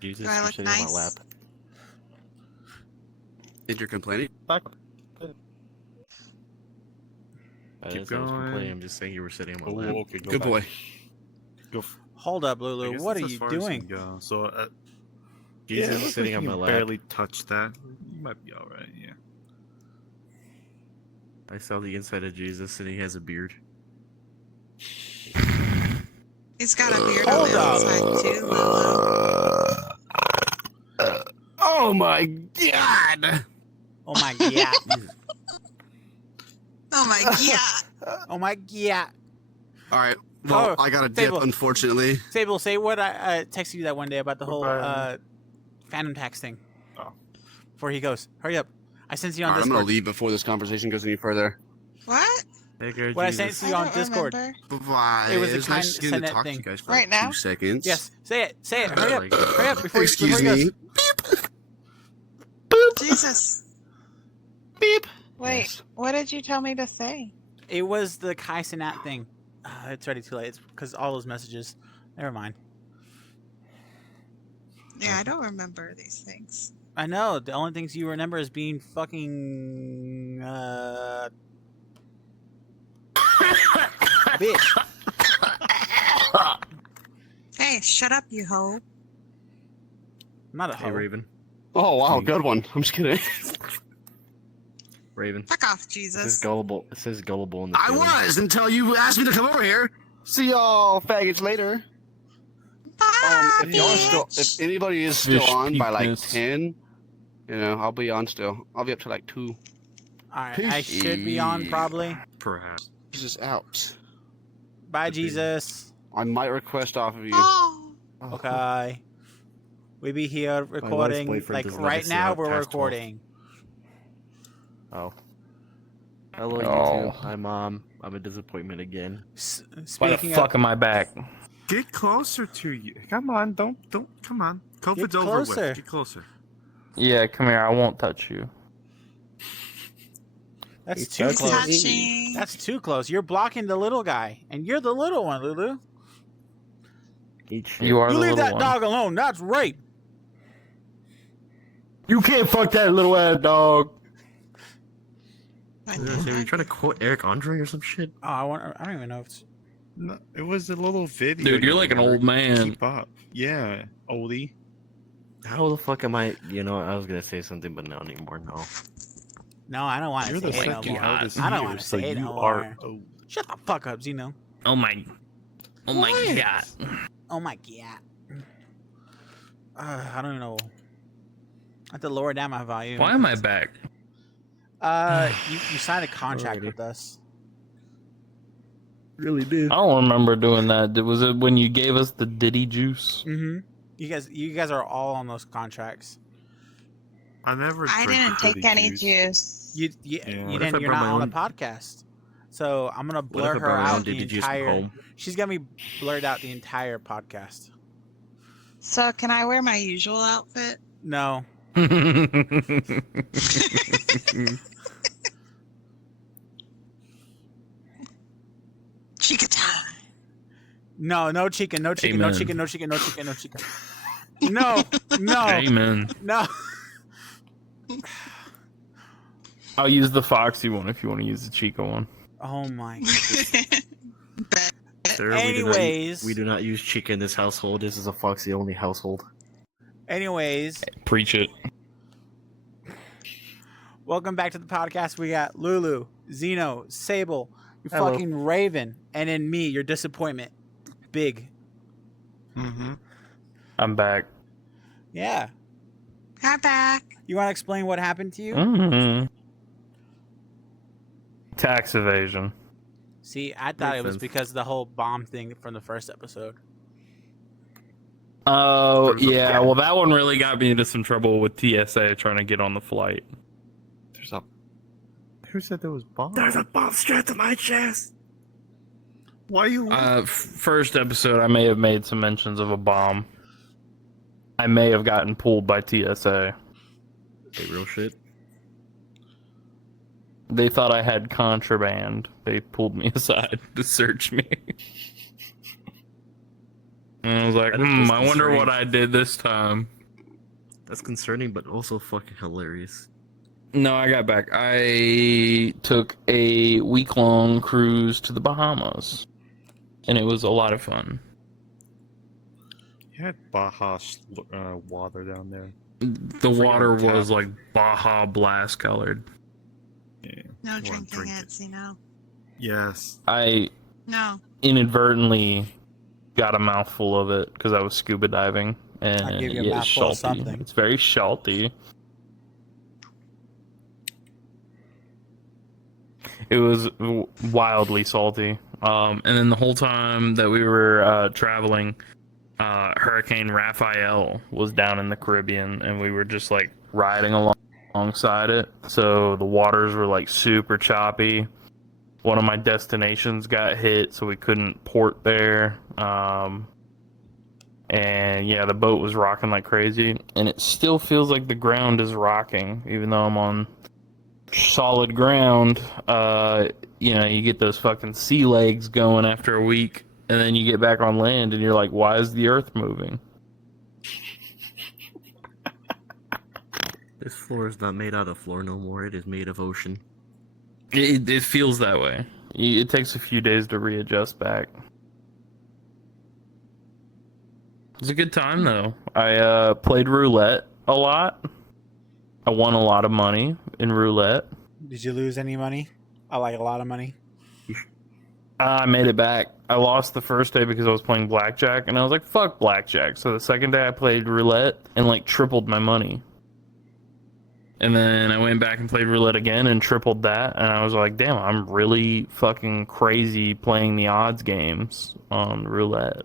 Jesus, Do I you're look sitting on my nice? lap. Did you're complaining? I Keep didn't say I was going. complaining. I'm just saying you were sitting on my Oh, lap. okay, go Good back. boy. Go. Hold up, I Lulu. guess What are that's as you far as you doing? can go. So, Jesus it is looks sitting like on you my can lap. barely touch that. You might be all right. Yeah. I saw the inside of Jesus, and he has a beard. He's got a beard on Hold the up. outside too, Lulu. Oh my god! Oh my god. Oh my god. Oh my god. All right. Well, Oh, I got a dip, Fable. unfortunately. Sable, say what I texted you that one day about the whole Goodbye. Phantom Tax thing. Oh. Before he goes. Hurry up. I sent you on All right, I'm gonna Discord. leave before this conversation goes any further. What? Hey, girl, What I Jesus. sent to you on don't Discord. remember. Bye. It was a It's nice kind getting to Senet talk thing. to you guys for Right like now? 2 seconds. Yes. Say it. Say it. Hurry up. Like- Hurry up before Excuse he goes. me. Jesus. Beep. Wait, Yes. what did you tell me to say? It was the Kai Cenat thing. It's already too late. It's because all those messages. Never mind. Yeah, I don't remember these things. I know. The only things you remember is being fucking bitch. Hey, shut up, you hoe. I'm not a Hey, hoe. Raven. Oh wow, good one. I'm just kidding. Raven. Fuck off, It says Jesus. gullible. It says gullible in the I trailer. was until you asked me to come over here. See y'all faggots later. If y'all are still, if anybody is still Fish on by like penis. 10, I'll be on still. I'll be up to like 2. Alright, I should be on probably. Perhaps. Jesus out. Bye, Could be. Jesus. I might request off of you. Oh, Okay. We be here recording. boyfriend Like does not right now, accept we're past 12. recording. Oh. Hello, Oh. YouTube. Hi, Mom. I'm a disappointment again. Why the Speaking fuck of, am I back? Get closer to you. Come on, don't. Come on. COVID's over closer. with. Get closer. Yeah, come here. I won't touch you. that's He's too he's close. touching. That's too close. You're blocking the little guy, and you're the little one, Lulu. Eat shit. You are You the leave little that one. dog alone. That's rape. You can't fuck that little ass dog. I I was gonna say, were you trying to quote Eric Andre or some shit? Oh, I don't even know if it's. No, it was a little video. Dude, you're like an old man. Keep up. Yeah, oldie. How the fuck am I? You know, I was gonna say something, but not anymore. No. No, I don't want to You're say the it no second more. oldest I don't here, want to so say it you no are more. old. Shut the fuck up, Zeno. Oh my. Oh my god. Oh my god. I don't know. I have to lower down my volume. Why am I back? You signed a contract Alrighty. with us. Really did. I don't remember doing that. Was it when you gave us the Diddy juice? Mm-hmm. You guys are all on those contracts. I never. I drank didn't the take Diddy any juice. juice. You Yeah. you What didn't. if I You're brought not my on own- the podcast. So I'm gonna What blur if I her brought my own out the Diddy Juice from entire. home? She's gonna be blurred out the entire podcast. So can I wear my usual outfit? No. Chica time. No chicken, no chicken, no Amen. chicken, no chicken, no chicken, no chicken. No, no, Amen. no. I'll use the Foxy one if you want to use the Chica one. Oh my. Bet. Sir, Anyways. we do not use chicken in this household. This is a Foxy only household. Anyways, Preach it. welcome back to the podcast. We got Lulu, Zeno, Sable, your Hello. fucking Raven, and then me, your disappointment. Big. Mm-hmm. I'm back. Yeah. Hi back. You want to explain what happened to you? Mm-hmm. Tax evasion. See, I thought Makes it was sense. because of the whole bomb thing from the first episode. Oh, There's a- yeah. Well, that one really got me into some trouble with TSA trying to get on the flight. There's a. Who said there was bombs? There's a bomb strapped to my chest. Why are you? First episode, I may have made some mentions of a bomb. I may have gotten pulled by TSA. Hey, real shit. They thought I had contraband. They pulled me aside to search me. And I was like, That is I wonder what concerning. I did this time. That's concerning, but also fucking hilarious. No, I got back. I took a week-long cruise to the Bahamas, and it was a lot of fun. You had Baja water down there. The Free water on tap. was like Baja Blast colored. Yeah. No Well, drinking drink it, it. you know. Yes. I No. inadvertently got a mouthful of it because I was scuba diving, and I'll give you a it's mouthful of salty. something. It's very salty. It was wildly salty. And then the whole time that we were traveling, Hurricane Raphael was down in the Caribbean, and we were just like riding alongside it. So the waters were like super choppy. One of my destinations got hit, so we couldn't port there. And yeah, the boat was rocking like crazy, and it still feels like the ground is rocking, even though I'm on solid ground. You get those fucking sea legs going after a week, and then you get back on land, and you're like, why is the earth moving? This floor is not made out of floor no more. It is made of ocean. It feels that way. It takes a few days to readjust back. It's a good time though. I played roulette a lot. I won a lot of money in roulette. Did you lose any money? I like a lot of money. I made it back. I lost the first day because I was playing blackjack, and I was like, fuck blackjack. So the second day I played roulette and like tripled my money. And then I went back and played roulette again and tripled that, and I was like, damn, I'm really fucking crazy playing the odds games on roulette.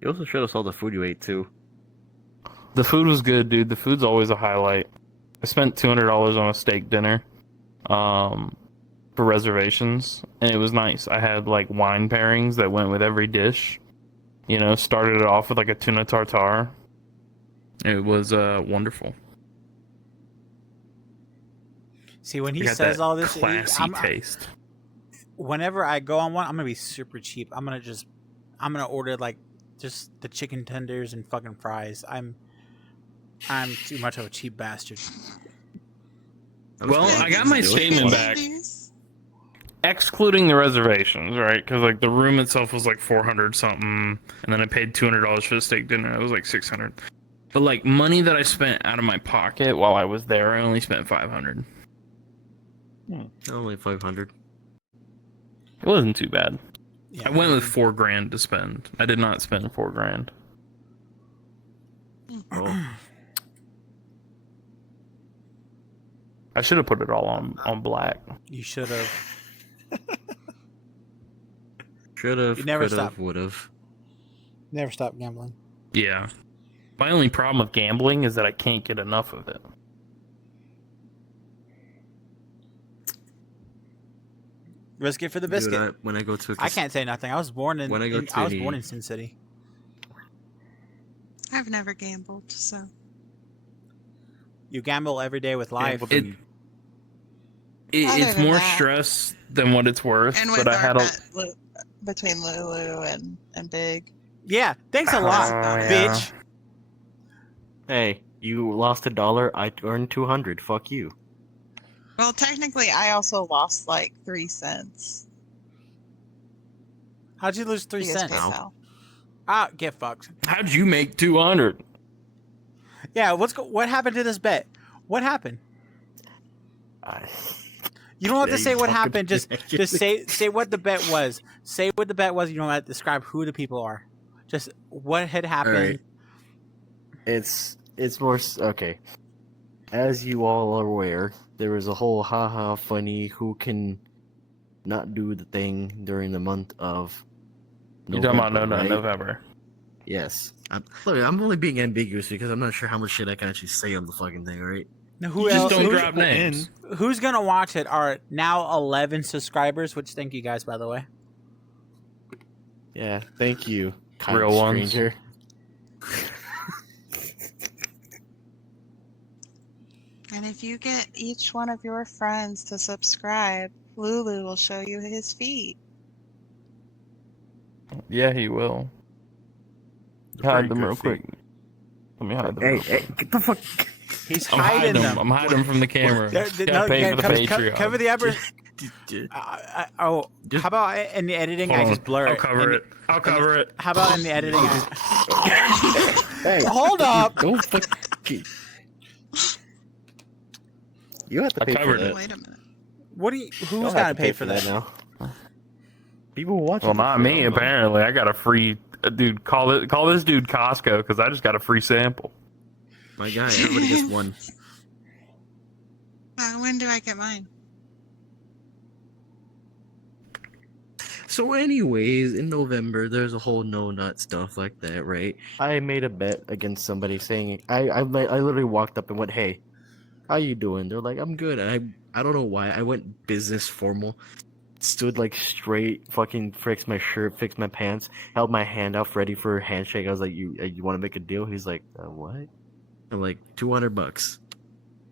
You also showed us all the food you ate too. The food was good, dude. The food's always a highlight. I spent $200 on a steak dinner for reservations, and it was nice. I had like wine pairings that went with every dish. Started it off with like a tuna tartare. It was wonderful. See, when he It got says that all this, classy taste. whenever I go on one, I'm gonna be super cheap. I'm gonna order like just the chicken tenders and fucking fries. I'm too much of a cheap bastard. Well, I got my Do it. statement back, Wendy's? excluding the reservations, right? Because like the room itself was like 400 something, and then I paid $200 for the steak dinner. It was like 600. But like money that I spent out of my pocket while I was there, I only spent 500. Only 500. It wasn't too bad. Yeah, I went with $4,000 to spend. I did not spend $4,000. Oh, I should have put it all on black. You should have. should have, You never could stop. have, would have. Never stop gambling. Yeah. My only problem with gambling is that I can't get enough of it. Risk it for the biscuit. When I go to a I can't say nothing. I was born in. When I go to I was the- born in Sin City. I've never gambled, so. You gamble every day with life. Gambled It- in- Other It's than more that- stress than what it's worth. And but with I our had a. bet between Lulu and Big. Yeah, thanks a lot, Oh, yeah. bitch. Hey, you lost $1. I earned 200. Fuck you. Well, technically, I also lost like 3 cents. How'd you lose 3 because cents? PayPal. Ah, get fucked. How'd you make 200? Yeah, what happened to this bet? What happened? You don't have Yeah, to say you what fucking happened. Just say what the bet was. Say what the bet was. You don't have to describe who the people are. Just what had happened. Alright. It's more okay. As you all are aware, there was a whole haha funny who can not do the thing during the month of You're talking about November, right? November. Yes. I'm only being ambiguous because I'm not sure how much shit I can actually say on the fucking thing, right? Now, who Just else? don't who's- drop names. Who's gonna watch it? Are now 11 subscribers. Which thank you guys, by the way. Yeah, thank you, kind Real ones. stranger. And if you get each one of your friends to subscribe, Lulu will show you his feet. Yeah, he will. They're Hide pretty them good real feet. quick. Let me hide them. Hey, real hey, quick. get the fuck. He's I'm hiding hiding them. them. I'm hiding them from the camera. Gotta pay for the Patreon. Cover the upper. Oh, Just- how about in the editing? Hold I on. just blur I'll it. cover it. I'll cover it. How about in the editing? Hey, Hold up. don't fuck. You have to I pay for covered that. it. Wait a minute. What do you? You'll Who's have gonna to pay for that? now? People watching. Well, this not shit, me. I don't know. Apparently, I got a free dude. Call this dude Costco because I just got a free sample. My guy, everybody gets one. When do I get mine? So, anyways, in November, there's a whole no nut stuff like that, right? I made a bet against somebody saying I literally walked up and went, "Hey, how you doing?" They're like, "I'm good." I don't know why I went business formal, stood like straight, fucking fixed my shirt, fixed my pants, held my hand out ready for a handshake. I was like, "You want to make a deal?" He's like, "What?" I'm like, $200.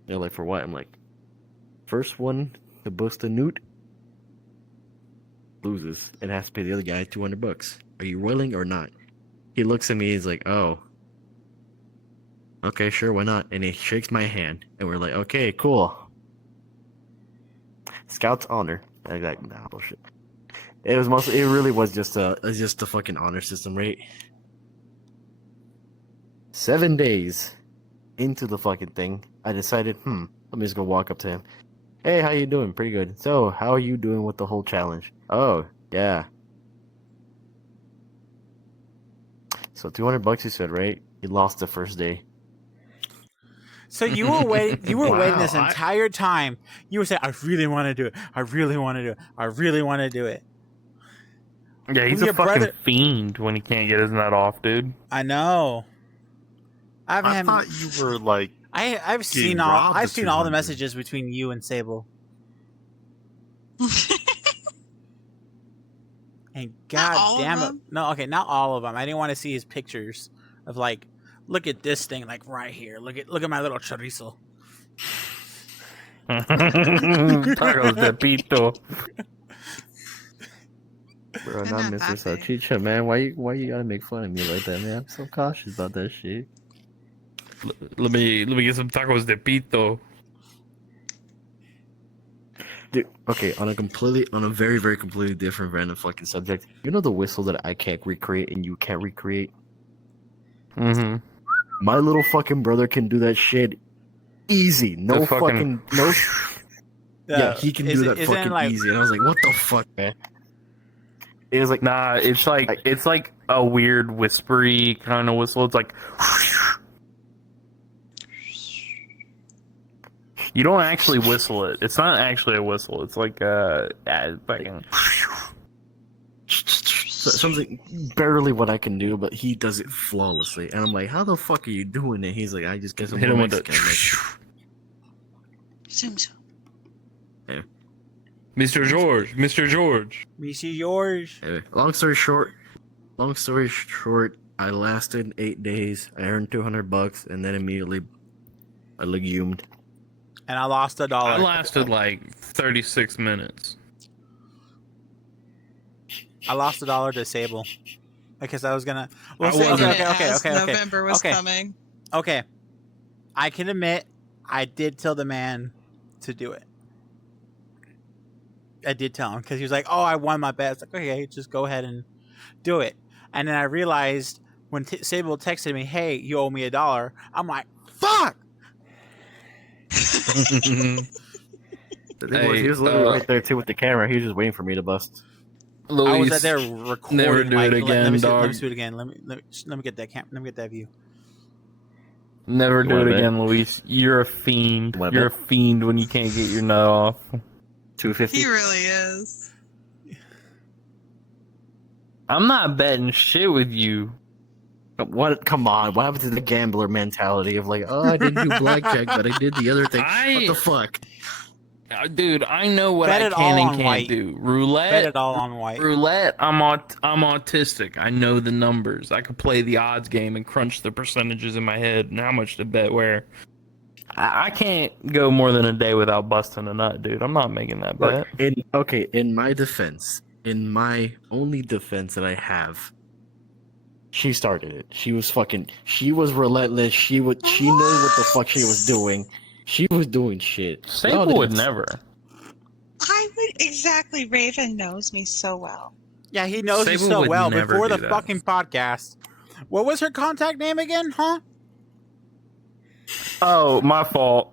They're like, "For what?" I'm like, "First one to bust a newt loses and has to pay the other guy $200. Are you willing or not?" He looks at me. He's like, "Oh, okay, sure, why not?" And he shakes my hand, and we're like, "Okay, cool." Scout's honor. I was like, nah, bullshit. It was mostly. It really was just a fucking honor system, right? 7 days into the fucking thing, I decided, let me just go walk up to him. "Hey, how you doing?" "Pretty good." "So, how are you doing with the whole challenge?" "Oh, yeah." So $200 you said, right? You lost the first day. So you were waiting. You were waiting Wow, this entire time. You were saying, "I really want to do it. I really want to do it. I really want to do it." Yeah, he's Your a fucking brother- fiend when he can't get his nut off, dude. I know. I thought you were like, I've seen getting all. robbed I've of seen all the 200. messages between you and Sable. And Not god all of damn it. them? No, okay, not all of them. I didn't want to see his pictures of like, look at this thing, like right here. Look at my little chorizo. Tacos de pito. Bro, They're not not Mr. that big. Salchicha, man. Why you gotta make fun of me like that, man? I'm so cautious about that shit. Let me get some tacos de pito. Dude, okay, on a very, very completely different random fucking subject. You know the whistle that I can't recreate and you can't recreate? Mm-hmm. My little fucking brother can do that shit easy. No The fucking no. Yeah, he can do that isn't it fucking like, easy. And I was like, what the fuck, man? It was like, Nah, it's like a weird whispery kind of whistle. It's like you don't actually whistle it. It's not actually a whistle. It's like fucking. something barely what I can do, but he does it flawlessly. And I'm like, how the fuck are you doing it? He's like, I just guess I'm Hit him with Mexican. Zoom, zoom. Mr. George. Missy George? Anyway, long story short, I lasted 8 days. I earned $200, and then immediately I legumed. And I lost $1. I lasted like 36 minutes. I lost $1 to Sable. Because I was gonna. Well, I say- wasn't- okay. November was Okay. coming. Okay. I can admit, I did tell the man to do it. I did tell him because he was like, "Oh, I won my bet." It's like, okay, just go ahead and do it. And then I realized when Sable texted me, "Hey, you owe me $1," I'm like, "Fuck!" He Hey, was literally right there too with the camera. He was just waiting for me to bust. Luis, I was out there recording. never do like, it again, let me dog. Let me see it again. Let me get that Let me get that view. Never You do wanna it bet? again, Luis. You're a fiend. You wanna You're a bet? fiend when you can't get your nut off. 250. He really is. I'm not betting shit with you. What? Come on. What happened to the gambler mentality of like, oh, I didn't do blackjack, but I did the other thing. What the fuck? Dude, I know what Bet I it can all and on can't white. do. Bet Roulette. it all on white. Roulette. I'm autistic. I know the numbers. I could play the odds game and crunch the percentages in my head and how much to bet where. I can't go more than a day without busting a nut, dude. I'm not making that bet. In my defense, in my only defense that I have, she started it. She was relentless. She knew what the fuck she was doing. She was doing shit. Y'all Sable would didn't- never. I would exactly. Raven knows me so well. Yeah, he knows you Sable so would well never before do the that. fucking podcast. What was her contact name again, huh? Oh, my fault.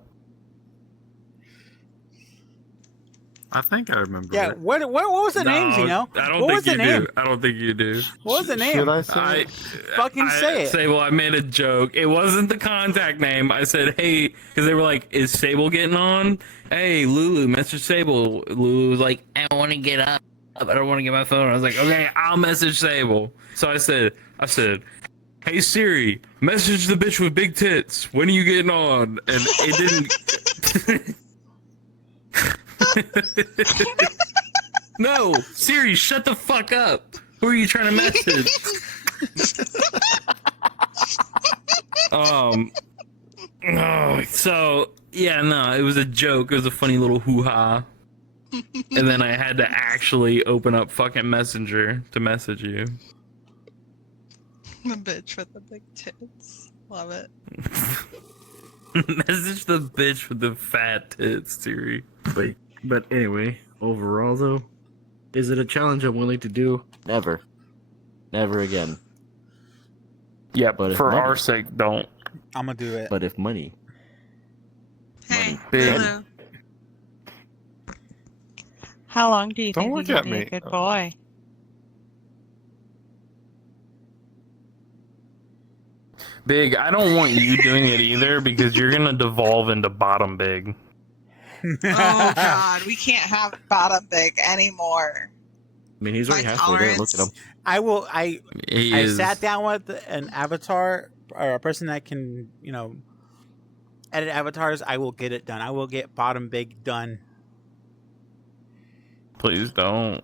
I think I remember. Yeah, it. what was the name, No, Zeno? I don't What think was the you name? do. I don't think you do. What was the name? Should I say it? Fucking say it. Sable, I made a joke. It wasn't the contact name. I said, hey, because they were like, is Sable getting on? Hey, Lulu, message Sable. Lulu was like, I want to get up. I don't want to get my phone. I was like, okay, I'll message Sable. So I said, hey Siri, message the bitch with big tits. When are you getting on? And it didn't. No, Siri, shut the fuck up. Who are you trying to message? So yeah, no, it was a joke. It was a funny little hoo-ha. And then I had to actually open up fucking Messenger to message you. The bitch with the big tits. Love it. Message the bitch with the fat tits, Siri. But anyway, overall though, is it a challenge I'm willing to do? Never. Never again. Yeah, But if for money- our sake, don't. I'm gonna do it. But if money, Hey, Big. Lulu. How long do you Don't think look you at can be me. a good boy? Big, I don't want you doing it either because you're gonna devolve into bottom big. Oh God, we can't have bottom big anymore. I mean, he's already My halfway there. Look at him. I will. I He I is. sat down with an avatar or a person that can, edit avatars. I will get it done. I will get bottom big done. Please don't.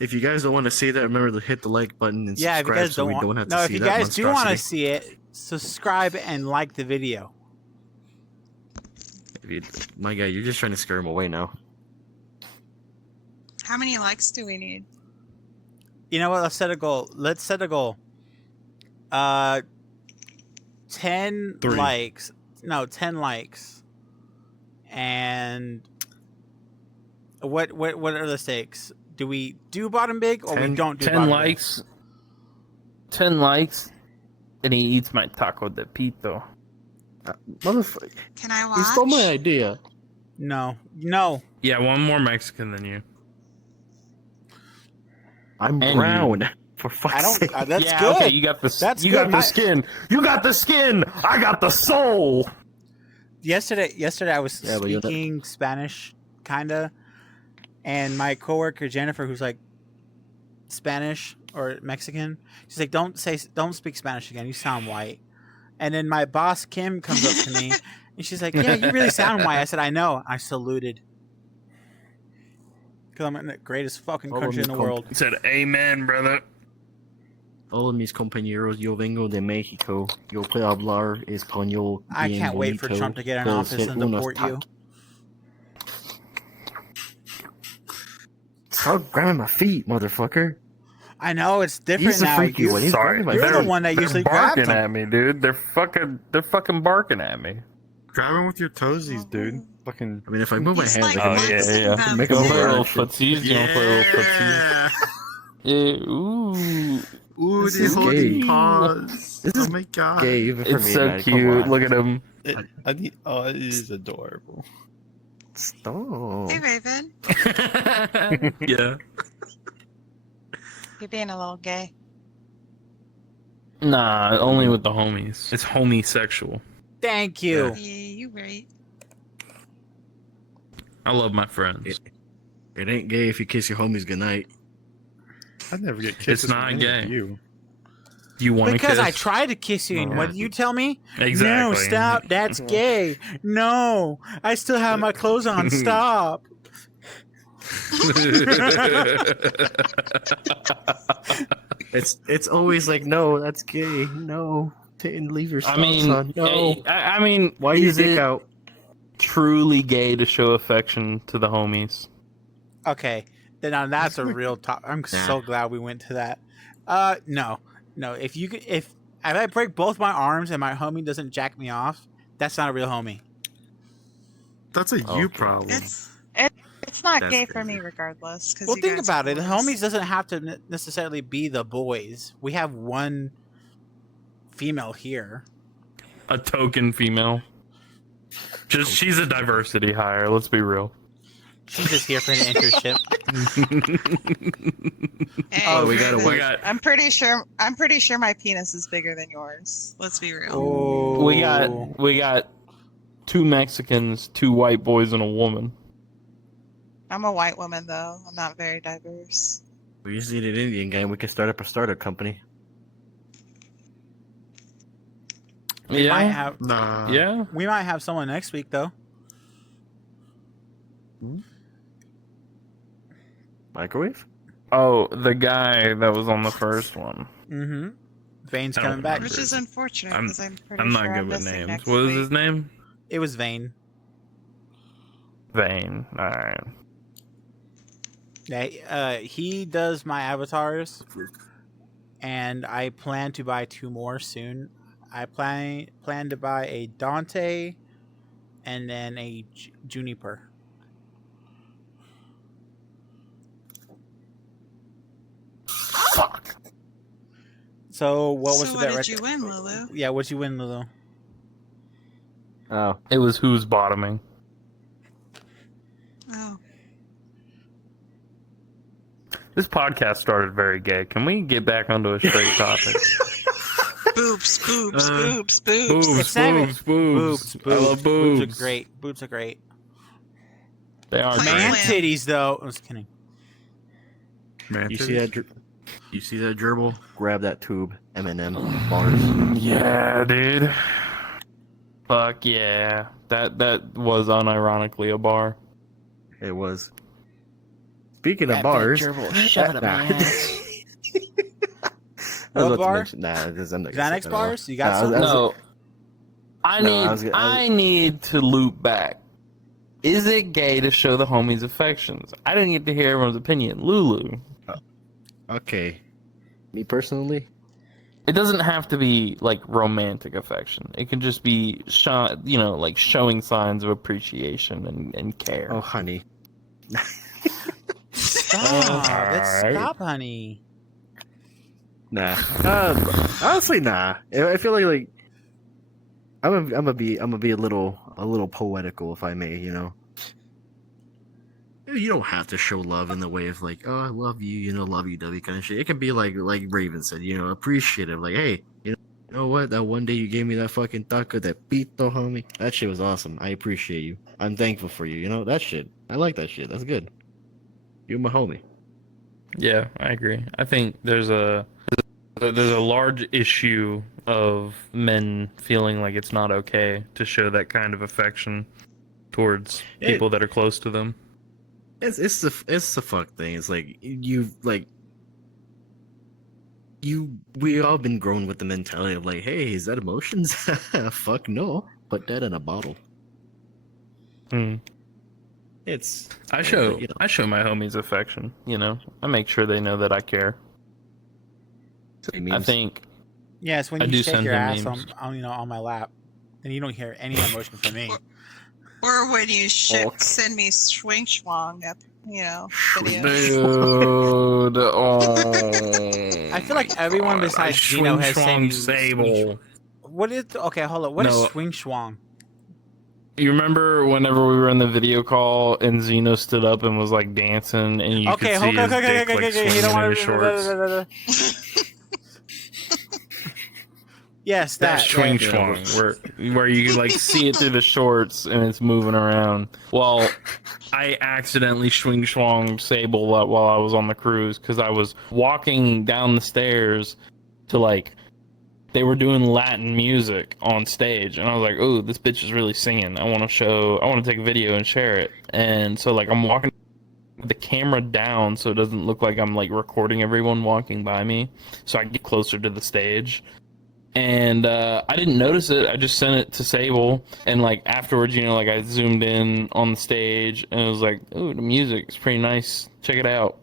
If you guys don't want to see that, remember to hit the like button and Yeah, if you subscribe guys so don't we want. don't have to No, see if you that guys do want to monstrosity. see it, subscribe and like the video. My guy, you're just trying to scare him away now. How many likes do we need? You know what? Let's set a goal. 10 3. likes. No, 10 likes. And what are the stakes? Do we do bottom big or we 10 don't do 10 bottom likes. 10 likes, and he eats my taco de pito. Motherfucker, Can I watch? he stole my idea. big? No. Yeah, one more Mexican than you. I'm And brown. For fuck's I don't. sake. That's yeah, good. okay, you got the That's you good. got the skin. You got the skin. I got the soul. Yesterday I was Yeah, but you're not- speaking Spanish, kinda, and my coworker Jennifer, who's like Spanish or Mexican, she's like, "Don't speak Spanish again. You sound white." And then my boss Kim comes up to me, and she's like, "Yeah, you really sound white." I said, "I know." I saluted because I'm in the greatest fucking All of country in these the world. He said, "Amen, brother." Hola, mis compañeros. Yo vengo de México. Yo puedo hablar español. I bien can't wait for bonito. Trump to get in Puedo office hacer and unos deport you. Stop grabbing my feet, motherfucker. I know it's different He's the now. freaky You- one. He's Sorry, grabbing my You're the feet. one that They're usually grabs barking them. at me, dude. They're fucking barking at me. Grab him with your toesies, dude. Fucking. I mean, if I move my He's hands, like I can Oh, make yeah, flexing yeah. them. Make Go a play a little little shit. footsies. You want to play a little footsies? Yeah. Ooh. Ooh, This the is holding gay. paws. This oh is my god. gay even for It's me, so man. Come cute. on. Look at him. it is adorable. Stop. Hey, Raven. Yeah. You're being a little gay. Nah, only with the homies. It's homosexual. Thank you. Yeah, you right. I love my friends. It ain't gay if you kiss your homies goodnight. I'd never get kisses. not from any of gay. You. Do you want to kiss? Because I tried to kiss you, and what did you tell me? Exactly. No, stop. That's gay. No, I still have my clothes on. Stop. It's always like, no, that's gay. No, and leave your I socks mean, on. No. I mean, Why you is dick it out? truly gay to show affection to the homies? Okay, Now that's a real top. I'm so glad we went to that. No. If I break both my arms and my homie doesn't jack me off, that's not a real homie. That's a you Okay. problem. It's not That's gay for crazy. me regardless. Cause Well, you think guys about are it. The boys. homies doesn't have to necessarily be the boys. We have one female here. A token female. Just she's a diversity hire. Let's be real. She's just here for the internship. Hey, Oh, we got a Raven, we got I'm pretty sure my penis is bigger than yours. Let's be real. Oh, we got 2 Mexicans, 2 white boys, and a woman. I'm a white woman though. I'm not very diverse. We just need an Indian guy and we can start up a startup company. We Yeah. might have. Nah. Yeah. We might have someone next week though. Microwave? Oh, the guy that was on the first one. Mm-hmm. Vane's I don't coming back. remember. Which is unfortunate I'm- because I'm pretty I'm not sure good I'm with missing names. next What was week. his name? It was Vane. Vane. Alright. Yeah, he does my avatars, and I plan to buy 2 more soon. I plan to buy a Dante, and then a Juniper. Fuck. So what was So the what bet? did you win, Lulu? Yeah, what'd you win, Lulu? Oh. It was who's bottoming. Oh, This podcast started very gay. Can we get back onto a straight topic? boobs, boobs, Uh, boobs, boobs. boobs, It's not even- boobs, boobs. Boobs. I love boobs. Boobs are great. Boobs are great. They are Man Man great. Plan. titties, though. I was kidding. Man, You too. see that? You see that gerbil? Grab that tube. M&M bars. Yeah, dude. Fuck yeah. That was unironically a bar. It was. Speaking of bars, Shove it up nah. my ass. I was What about to bar? mention- Nah, because I'm not gonna say Xanax that bars? You Nah, got I some? was- No. I No, need I was gonna- I need to loop back. Is it gay to show the homies affections? I didn't get to hear everyone's opinion. Lulu. Okay. Me personally, It doesn't have to be like romantic affection. It can just be like showing signs of appreciation and care. oh honey, Stop. Let's Alright. stop, honey. nah. Honestly, nah. I feel like I'm gonna be a little poetical, if I may. You know. You don't have to show love in the way of like, oh, I love you, lovey-dovey kind of shit. It can be like Raven said, appreciative. Like, hey, you know what? That one day you gave me that fucking taco, that pito, homie. That shit was awesome. I appreciate you. I'm thankful for you. You know that shit. I like that shit. That's good. You're my homie. Yeah, I agree. I think there's a large issue of men feeling like it's not okay to show that kind of affection towards people that are close to them. It's the fuck thing. It's like we all been grown with the mentality of like, hey, is that emotions? Fuck no. Put that in a bottle. Hmm. It's I show you know. I show my homies affection. I make sure they know that I care. I think Yeah, it's when I you do shake send your him ass memes. on my lap, and you don't hear any emotion from me. Or when you Hulk. send me swing schwang up, videos. dude. Oh. I feel like everyone besides Gino has sent you Sable. What is? Okay, hold on. What is No. swing schwang? You remember whenever we were in the video call and Zeno stood up and was like dancing and you Okay, could see his dick like You swinging don't in want his shorts? Yes, That's that. swing yeah. schwang, where you can like see it through the shorts and it's moving around. Well, I accidentally swing schwang Sable while I was on the cruise because I was walking down the stairs to they were doing Latin music on stage, and I was like, "Oh, this bitch is really singing. I want to take a video and share it." And so I'm walking with the camera down so it doesn't look like I'm recording everyone walking by me. So I get closer to the stage. and I didn't notice it. I just sent it to Sable, and like afterwards, you know, like I zoomed in on the stage, and it was like, "Ooh, the music is pretty nice. Check it out."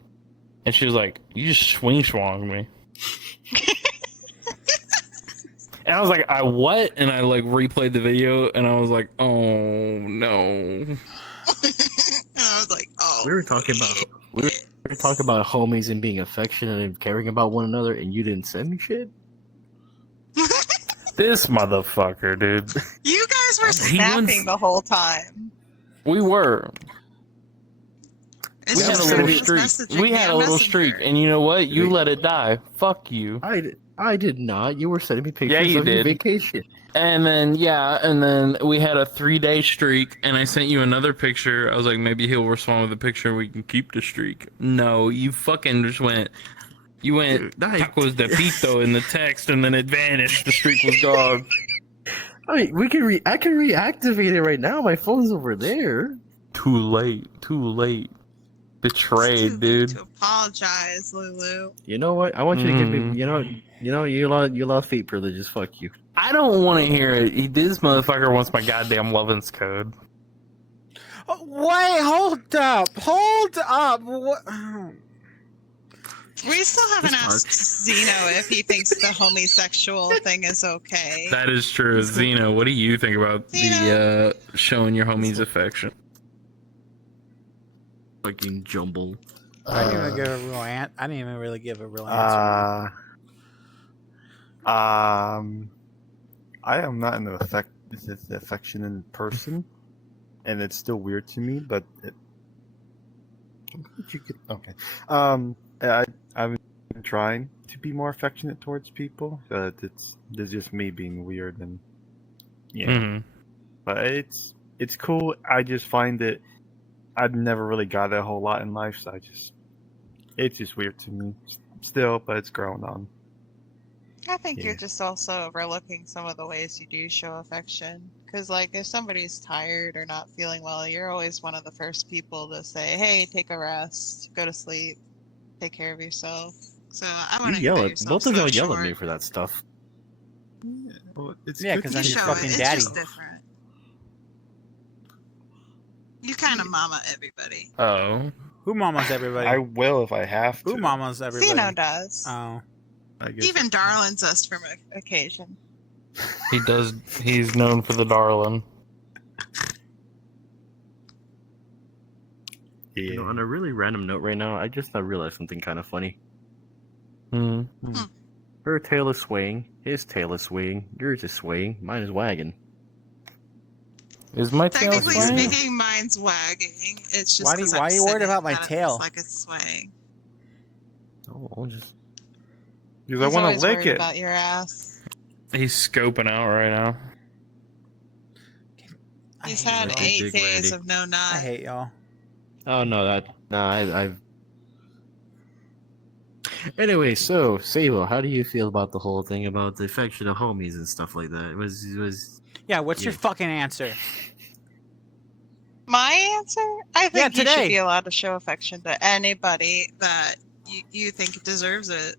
And she was like, "You just swing swonged me." And I was like, "I what?" And I like replayed the video, and I was like, "Oh no!" And I was like, oh. We were talking about homies and being affectionate and caring about one another, and you didn't send me shit. This motherfucker, dude. You guys were He wants- snapping the whole time. We were. It's We had a just little somebody's streak. messaging We me had on a little Messenger. streak, and you know what? You let it die. Fuck you. I did not. You were sending me pictures you of your did. vacation. And then we had a 3-day streak, and I sent you another picture. I was like, maybe he'll respond with a picture and we can keep the streak. No, you fucking just went. You went Dude, I- tacos de pito in the text, and then it vanished. The streak was gone. I mean, I can reactivate it right now. My phone's over there. Too late. Too late. It's Betrayed, too late dude. to apologize, Lulu. You know what? I want you to give Mm. me. You lost feet privileges. Fuck you. I don't want to hear it. This motherfucker wants my goddamn Lovin's code. Oh, wait, hold up. What? We still haven't This asked Zeno if he thinks the homosexual thing is okay. That is true. Zeno, what do you think about the showing your homies affection? Fucking jumble. I didn't even give a real I didn't even really give a real answer. I am not an affectionate person, and it's still weird to me. But okay. I've been trying to be more affectionate towards people. It's just me being weird, and Mm-hmm. but it's cool. I just find it. I've never really got that a whole lot in life, so it's just weird to me still, but it's growing on. I think Yeah. you're just also overlooking some of the ways you do show affection. Because, like, if somebody's tired or not feeling well, you're always one of the first people to say, hey, take a rest, go to sleep, take care of yourself. So I You want to yell cut at yourself both of so y'all yell at short. me for that stuff. Well, it's Yeah, good 'cause to I'm You your show fucking it. daddy. It's just different. You kind of mama everybody. Oh. Who mamas everybody? I will if I have to. Who mamas everybody? Zeno does. Oh. I guess. Even darlings us from occasion. He does. He's known for the darling. Yeah. You know, on a really random note right now, I realized something kind of funny. Hmm. Her tail is swaying, his tail is swaying, yours is swaying, mine is wagging. Is my tail Technically swaying? speaking, mine's wagging. It's just Why 'cause are I'm you worried sitting about my that it tail? looks like it's swaying. Oh, I'll just. Because I He's want always to lick worried it. about your ass. He's scoping out right now. I He's hate had y'all. 8 Big days Randy. of no I nut. hate y'all. Oh no, I've. Anyway, so Sable, how do you feel about the whole thing about the affection of homies and stuff like that? It was Yeah, what's your Yeah. fucking answer? My answer? I think you today. should be allowed to show affection to anybody that you think deserves it.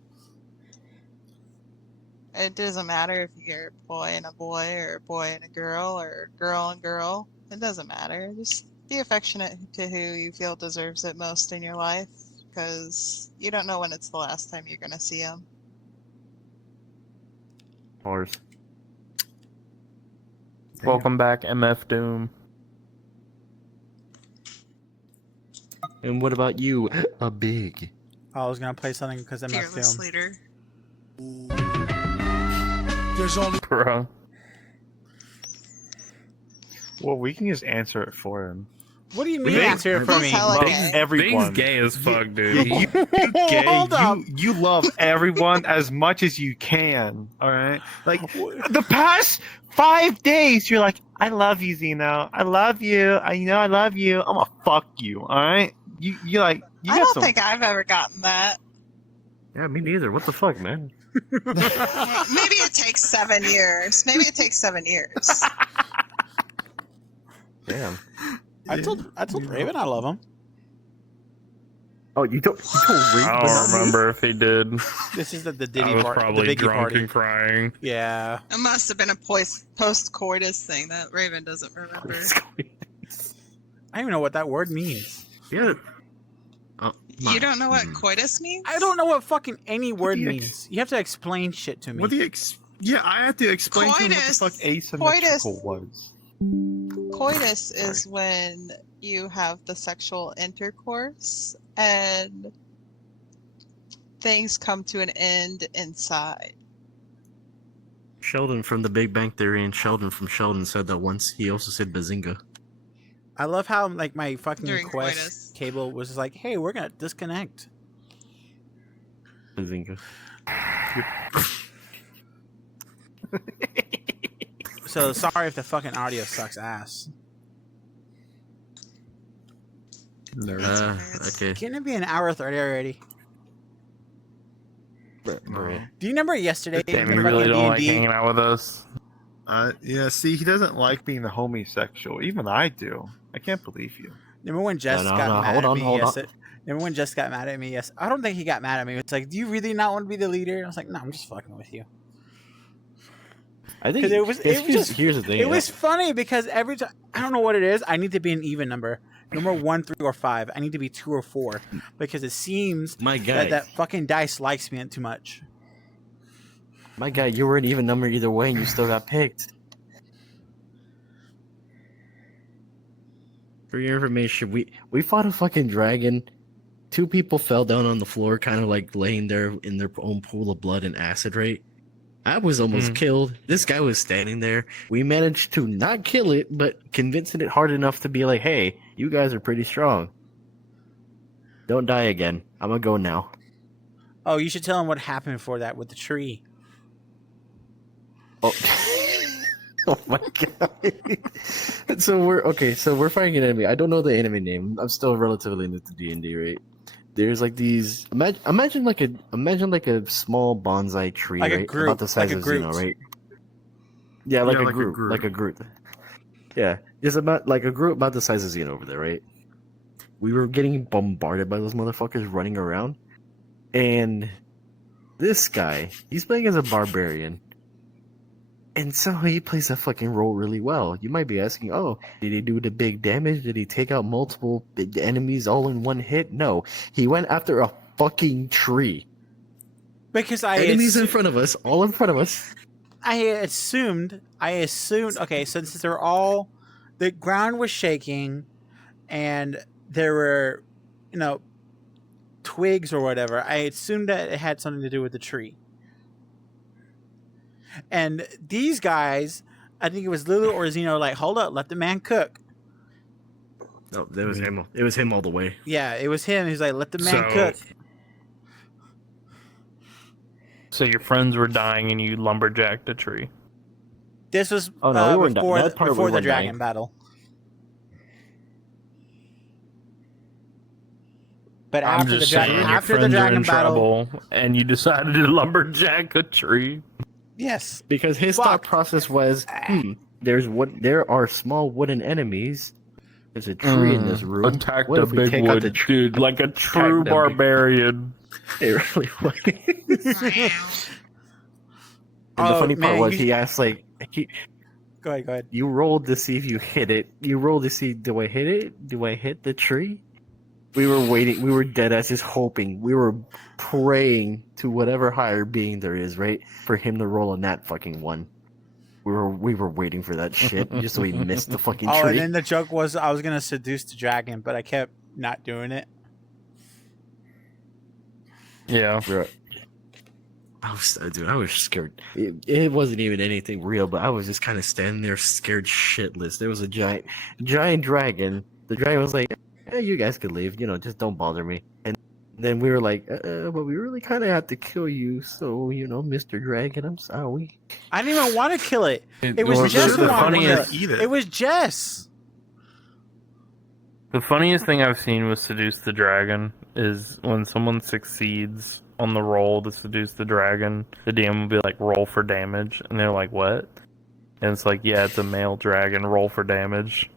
It doesn't matter if you're a boy and a boy, or a boy and a girl, or girl and girl. It doesn't matter. Just be affectionate to who you feel deserves it most in your life, because you don't know when it's the last time you're going to see them. ours. Welcome back, MF Doom. And what about you? A big. Oh, I was gonna play something because I'm not Fearless film. leader. Bro. Well, we can just answer it for him. What do you mean Big- answer it for He's me? hella Love gay. everyone. Big's gay as fuck, dude. You gay. Hold up. You love everyone as much as you can. All right. Like the past 5 days, you're like, I love you, Zeno. I love you. I love you. I'm gonna fuck you. All right. You like. You I got don't some. think I've ever gotten that. Yeah, me neither. What the fuck, man? Well, maybe it takes 7 years. Maybe it takes 7 years. Damn. I told Raven I love him. Oh, you don't read. I don't remember if he did. This is the I Diddy was part, the probably Biggie drunk party. and crying. Yeah. It must have been a post-coitus thing that Raven doesn't remember. I don't even know what that word means. Yeah. Oh, You don't know what Hmm. coitus means? I don't know what fucking any word do you means. You have to explain shit to me. What do you Yeah, I had to explain to him what the Coitus. fuck Coitus. asymmetrical was. Coitus is when you have the sexual intercourse and things come to an end inside. Sheldon from The Big Bang Theory and Sheldon from Sheldon said that once. He also said bazinga. I love how like my fucking During Quest coitus. cable was just like, "Hey, we're gonna disconnect." Bazinga. So sorry if the fucking audio sucks ass. Okay. Can't it be an hour 30 already? Right. Do you remember yesterday? Damn, the you really fucking don't like D&D? hanging out with us. Yeah, see, he doesn't like being the homosexual. Even I do. I can't believe you. Remember when Jess No, got mad hold at on, me hold on. yesterday? Remember when Jess got mad at me? Yes, I don't think he got mad at me. It's like, do you really not want to be the leader? I was like, no, I'm just fucking with you. I think 'Cause it was just- here's the thing. It was funny because every time I don't know what it is. I need to be an even number, number 1, 3, or 5. I need to be 2 or 4 because it seems my guy. that fucking dice likes me too much. My guy, you were an even number either way, and you still got picked. For your information, we fought a fucking dragon. 2 people fell down on the floor, kind of like laying there in their own pool of blood and acid, right? I was almost killed. This guy was standing there. We managed to not kill it, but convincing it hard enough to be like, hey, you guys are pretty strong. Don't die again. I'm gonna go now. Oh, you should tell him what happened before that with the tree. Oh, oh my god! So we're fighting an enemy. I don't know the enemy name. I'm still relatively new to D&D, right? There's like these. Imagine like a small bonsai tree, Like a right? Groot, About the size like a of Xeno, Groot. right? Yeah, like Yeah, a like a Groot, Groot. like a Groot. Yeah, it's about like a Groot about the size of Xeno over there, right? We were getting bombarded by those motherfuckers running around, and this guy, he's playing as a barbarian. And somehow he plays that fucking role really well. You might be asking, oh, did he do the big damage? Did he take out multiple big enemies all in one hit? No. He went after a fucking tree. Because I Enemies in front of us, all in front of us. I assumed. Okay, since they're all, the ground was shaking, and there were, twigs or whatever. I assumed that it had something to do with the tree. And these guys, I think it was Lulu or Xeno, like, hold up, let the man cook. No, it was him. It was him all the way. Yeah, it was him. He's like, let the man So- cook. So your friends were dying and you lumberjacked a tree. This was Oh, no, we weren't dying. before, That part we before the weren't dragon dying. battle. But I'm after the just dragon, saying, your after the friends are dragon in battle, trouble, and you decided to lumberjack a tree. yes, Because his Fuck. thought process was, there are small wooden enemies. There's a tree in this room. Attack What the if we big take out wood, the tree? dude, like a true the big- barbarian. It really was. And the Oh, funny part man, was you- he asked like go ahead. you rolled to see if you hit it. You rolled to see, do I hit it? Do I hit the tree? We were waiting. We were dead ass just hoping. We were praying to whatever higher being there is, right, for him to roll on that fucking one. We were waiting for that shit just so we missed the fucking Oh, tree. and then the joke was I was gonna seduce the dragon, but I kept not doing it. Yeah. Right. I was scared. It wasn't even anything real, but I was just kind of standing there scared shitless. There was a giant dragon. The dragon was like, "Hey, you guys could leave. Just don't bother me." And then we were like, "But we really kind of have to kill you, so Mr. Dragon, I'm sorry." I didn't even want to kill it. It was Well, Jess the who wanted to funniest, kill it. It was Jess. the funniest thing I've seen with Seduce the Dragon is when someone succeeds on the roll to seduce the dragon, the DM will be like, roll for damage. And they're like, what? And it's like, yeah, it's a male dragon, roll for damage.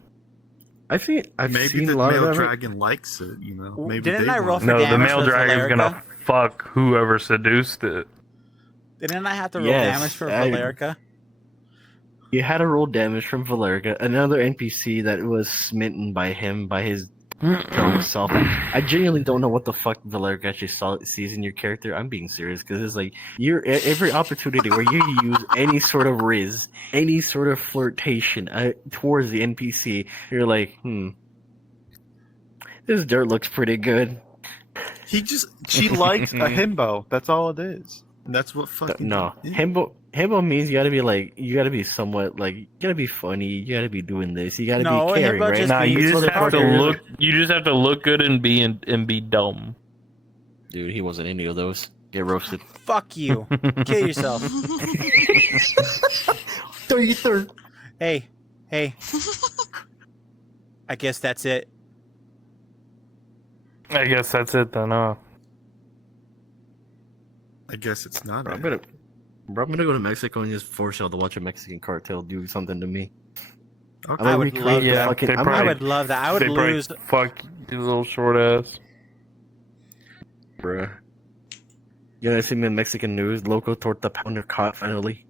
I think I've Maybe seen the a lot of male that. dragon likes it. You know, maybe Didn't they I roll want for it. No, the damage male with dragon's Valerica? gonna fuck whoever seduced it. Didn't I have to roll Yes, damage for I- Valerica? You had to roll damage from Valerica, another NPC that was smitten by him, by his killing self. I genuinely don't know what the fuck Valerica actually sees in your character. I'm being serious because it's like every opportunity where you use any sort of riz, any sort of flirtation towards the NPC, you're like, this dirt looks pretty good. She likes a himbo. That's all it is. And that's what fucking No, yeah. himbo means you gotta be like, you gotta be somewhat like, you gotta be funny, you gotta be doing this, you gotta No, be caring, himbo right? just Nah, you means just have to partner. look. You just have to look good and be dumb. Dude, he wasn't any of those. Get roasted. Fuck you. Kill yourself. 33rd. Hey. I guess that's it. I guess that's it then. I guess it's not. I'm gonna go to Mexico and just force y'all to watch a Mexican cartel do something to me. Okay. I I'm would gonna love recreate the that. fucking. They I'm I probably- gonna, would love that. I would They probably lose. fuck you little short ass. bruh. You guys see me in Mexican news? Loco Torta Pounder caught finally.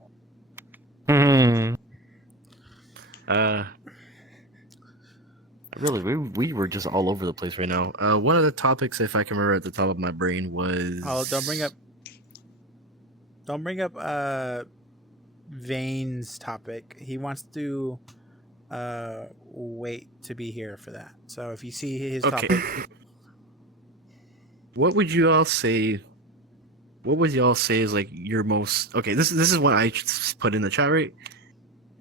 Hmm. Really, we were just all over the place right now. One of the topics, if I can remember at the top of my brain, was. Oh, don't bring up Vane's topic. He wants to wait to be here for that. So if you see his Okay. topic, What would you all say? What would y'all say is like your most okay? This is what I put in the chat, right?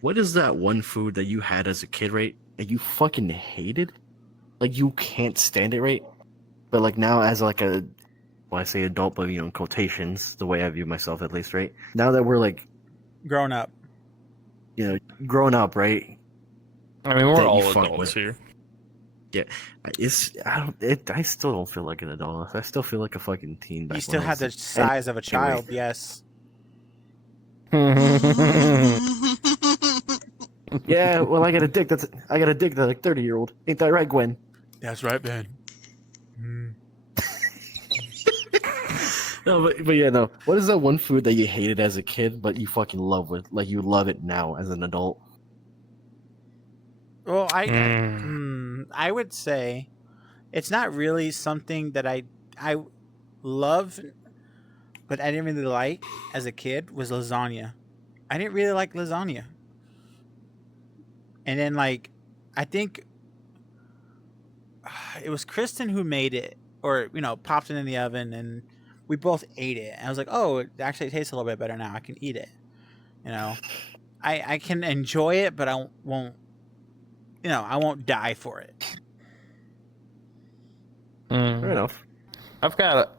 What is that one food that you had as a kid, right? That you fucking hated, like you can't stand it, right? But like now, as like a, well, I say adult, but you know, in quotations, the way I view myself at least, right? Now that we're like, grown up. you know, grown up, right? I mean, we're That you all fuck adults with. here. I still don't feel like an adult. I still feel like a fucking teen. Back You still when I have the was- size of a child. Yes. Yeah, well, I got a dick. I got a dick that's like 30-year-old. Ain't that right, Gwen? That's right, Ben. No, but yeah, no. What is that one food that you hated as a kid, but you fucking love with, like you love it now as an adult? Well, Mm. I would say it's not really something that I love, but I didn't really like as a kid was lasagna. I didn't really like lasagna. And then like I think it was Kristen who made it, or you know, popped it in the oven, and we both ate it. And I was like, oh, it actually tastes a little bit better now. I can eat it. You know, I can enjoy it, but I won't. You know, I won't die for it. Fair enough. I've got.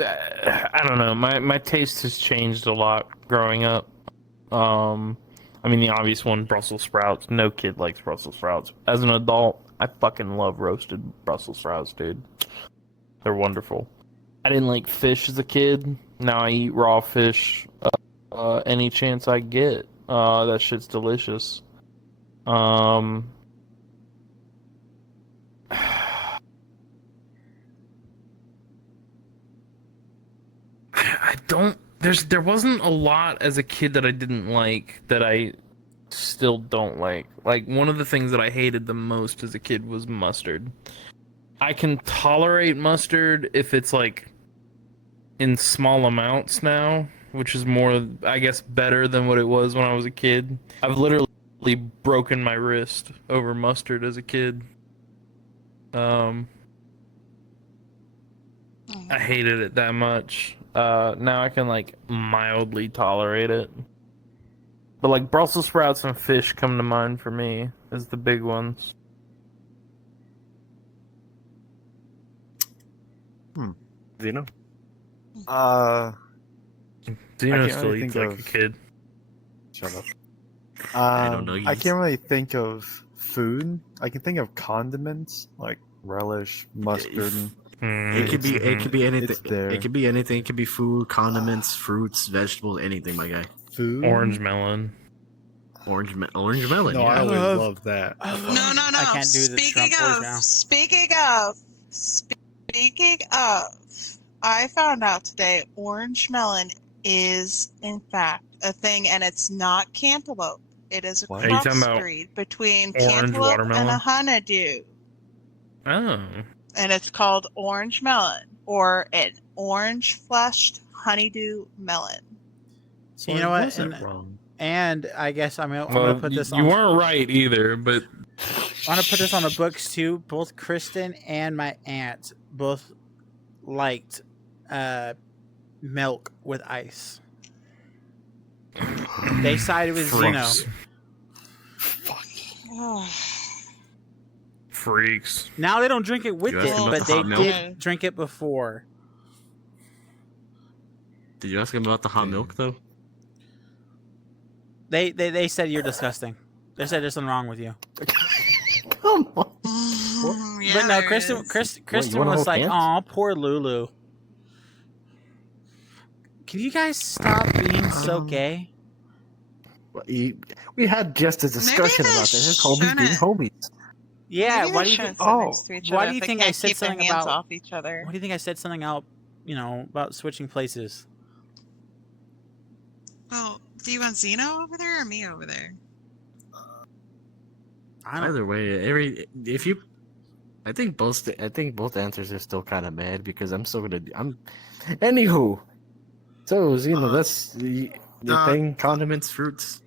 I don't know. My taste has changed a lot growing up. I mean, the obvious one, Brussels sprouts. No kid likes Brussels sprouts. As an adult, I fucking love roasted Brussels sprouts, dude. They're wonderful. I didn't like fish as a kid. Now I eat raw fish any chance I get. That shit's delicious. I don't. There wasn't a lot as a kid that I didn't like that I still don't like. Like one of the things that I hated the most as a kid was mustard. I can tolerate mustard if it's like in small amounts now, which is more, I guess, better than what it was when I was a kid. I've literally broken my wrist over mustard as a kid. I hated it that much. Now I can like mildly tolerate it. But like Brussels sprouts and fish come to mind for me as the big ones. Zeno? Zeno can't still really eats think like a of- kid. Shut up. I don't know. I can't really think of food. I can think of condiments like relish, mustard. It could be anything. It's there. It could be anything. It could be food, condiments, fruits, vegetables, anything, my guy. Food. Orange melon. orange melon. No, yeah. I always love- love that. No, no, no. I can't do the Speaking Trump voice of, now. speaking of, I found out today orange melon is in fact a thing, and it's not cantaloupe. It is a What? Are you cross talking about breed between orange cantaloupe and watermelon? a honeydew, Oh. and it's called orange melon or an orange fleshed honeydew melon. So You I know what? wasn't And- wrong. And I guess I'm Well, gonna put this you on. weren't right either, but I want to put this on the books too. Both Kristen and my aunt both liked milk with ice. They sided with freaks. Zeno. Freaks. Now they don't drink it with You it, asked him but about the they hot milk? did drink it before. Did you ask him about the hot milk though? They said you're disgusting. They said there's something wrong with you. Come on. Yeah, But no, there Kristen is. Kristen wanna was hold like, hands? "Aw, poor Lulu." Can you guys stop being so gay? We had just a discussion they about this. His homies being shouldn't. homies. Yeah, Maybe why they do you shouldn't think? sit Oh, next to each why other do you if they think I can't said keep their something hands about? off each other? Why do you think I said something out? You know, about switching places. Well, do you want Zeno over there or me over there? I don't. Either way, I think both answers are still kind of mad because Anywho, so that's the thing. Condiments, fruits.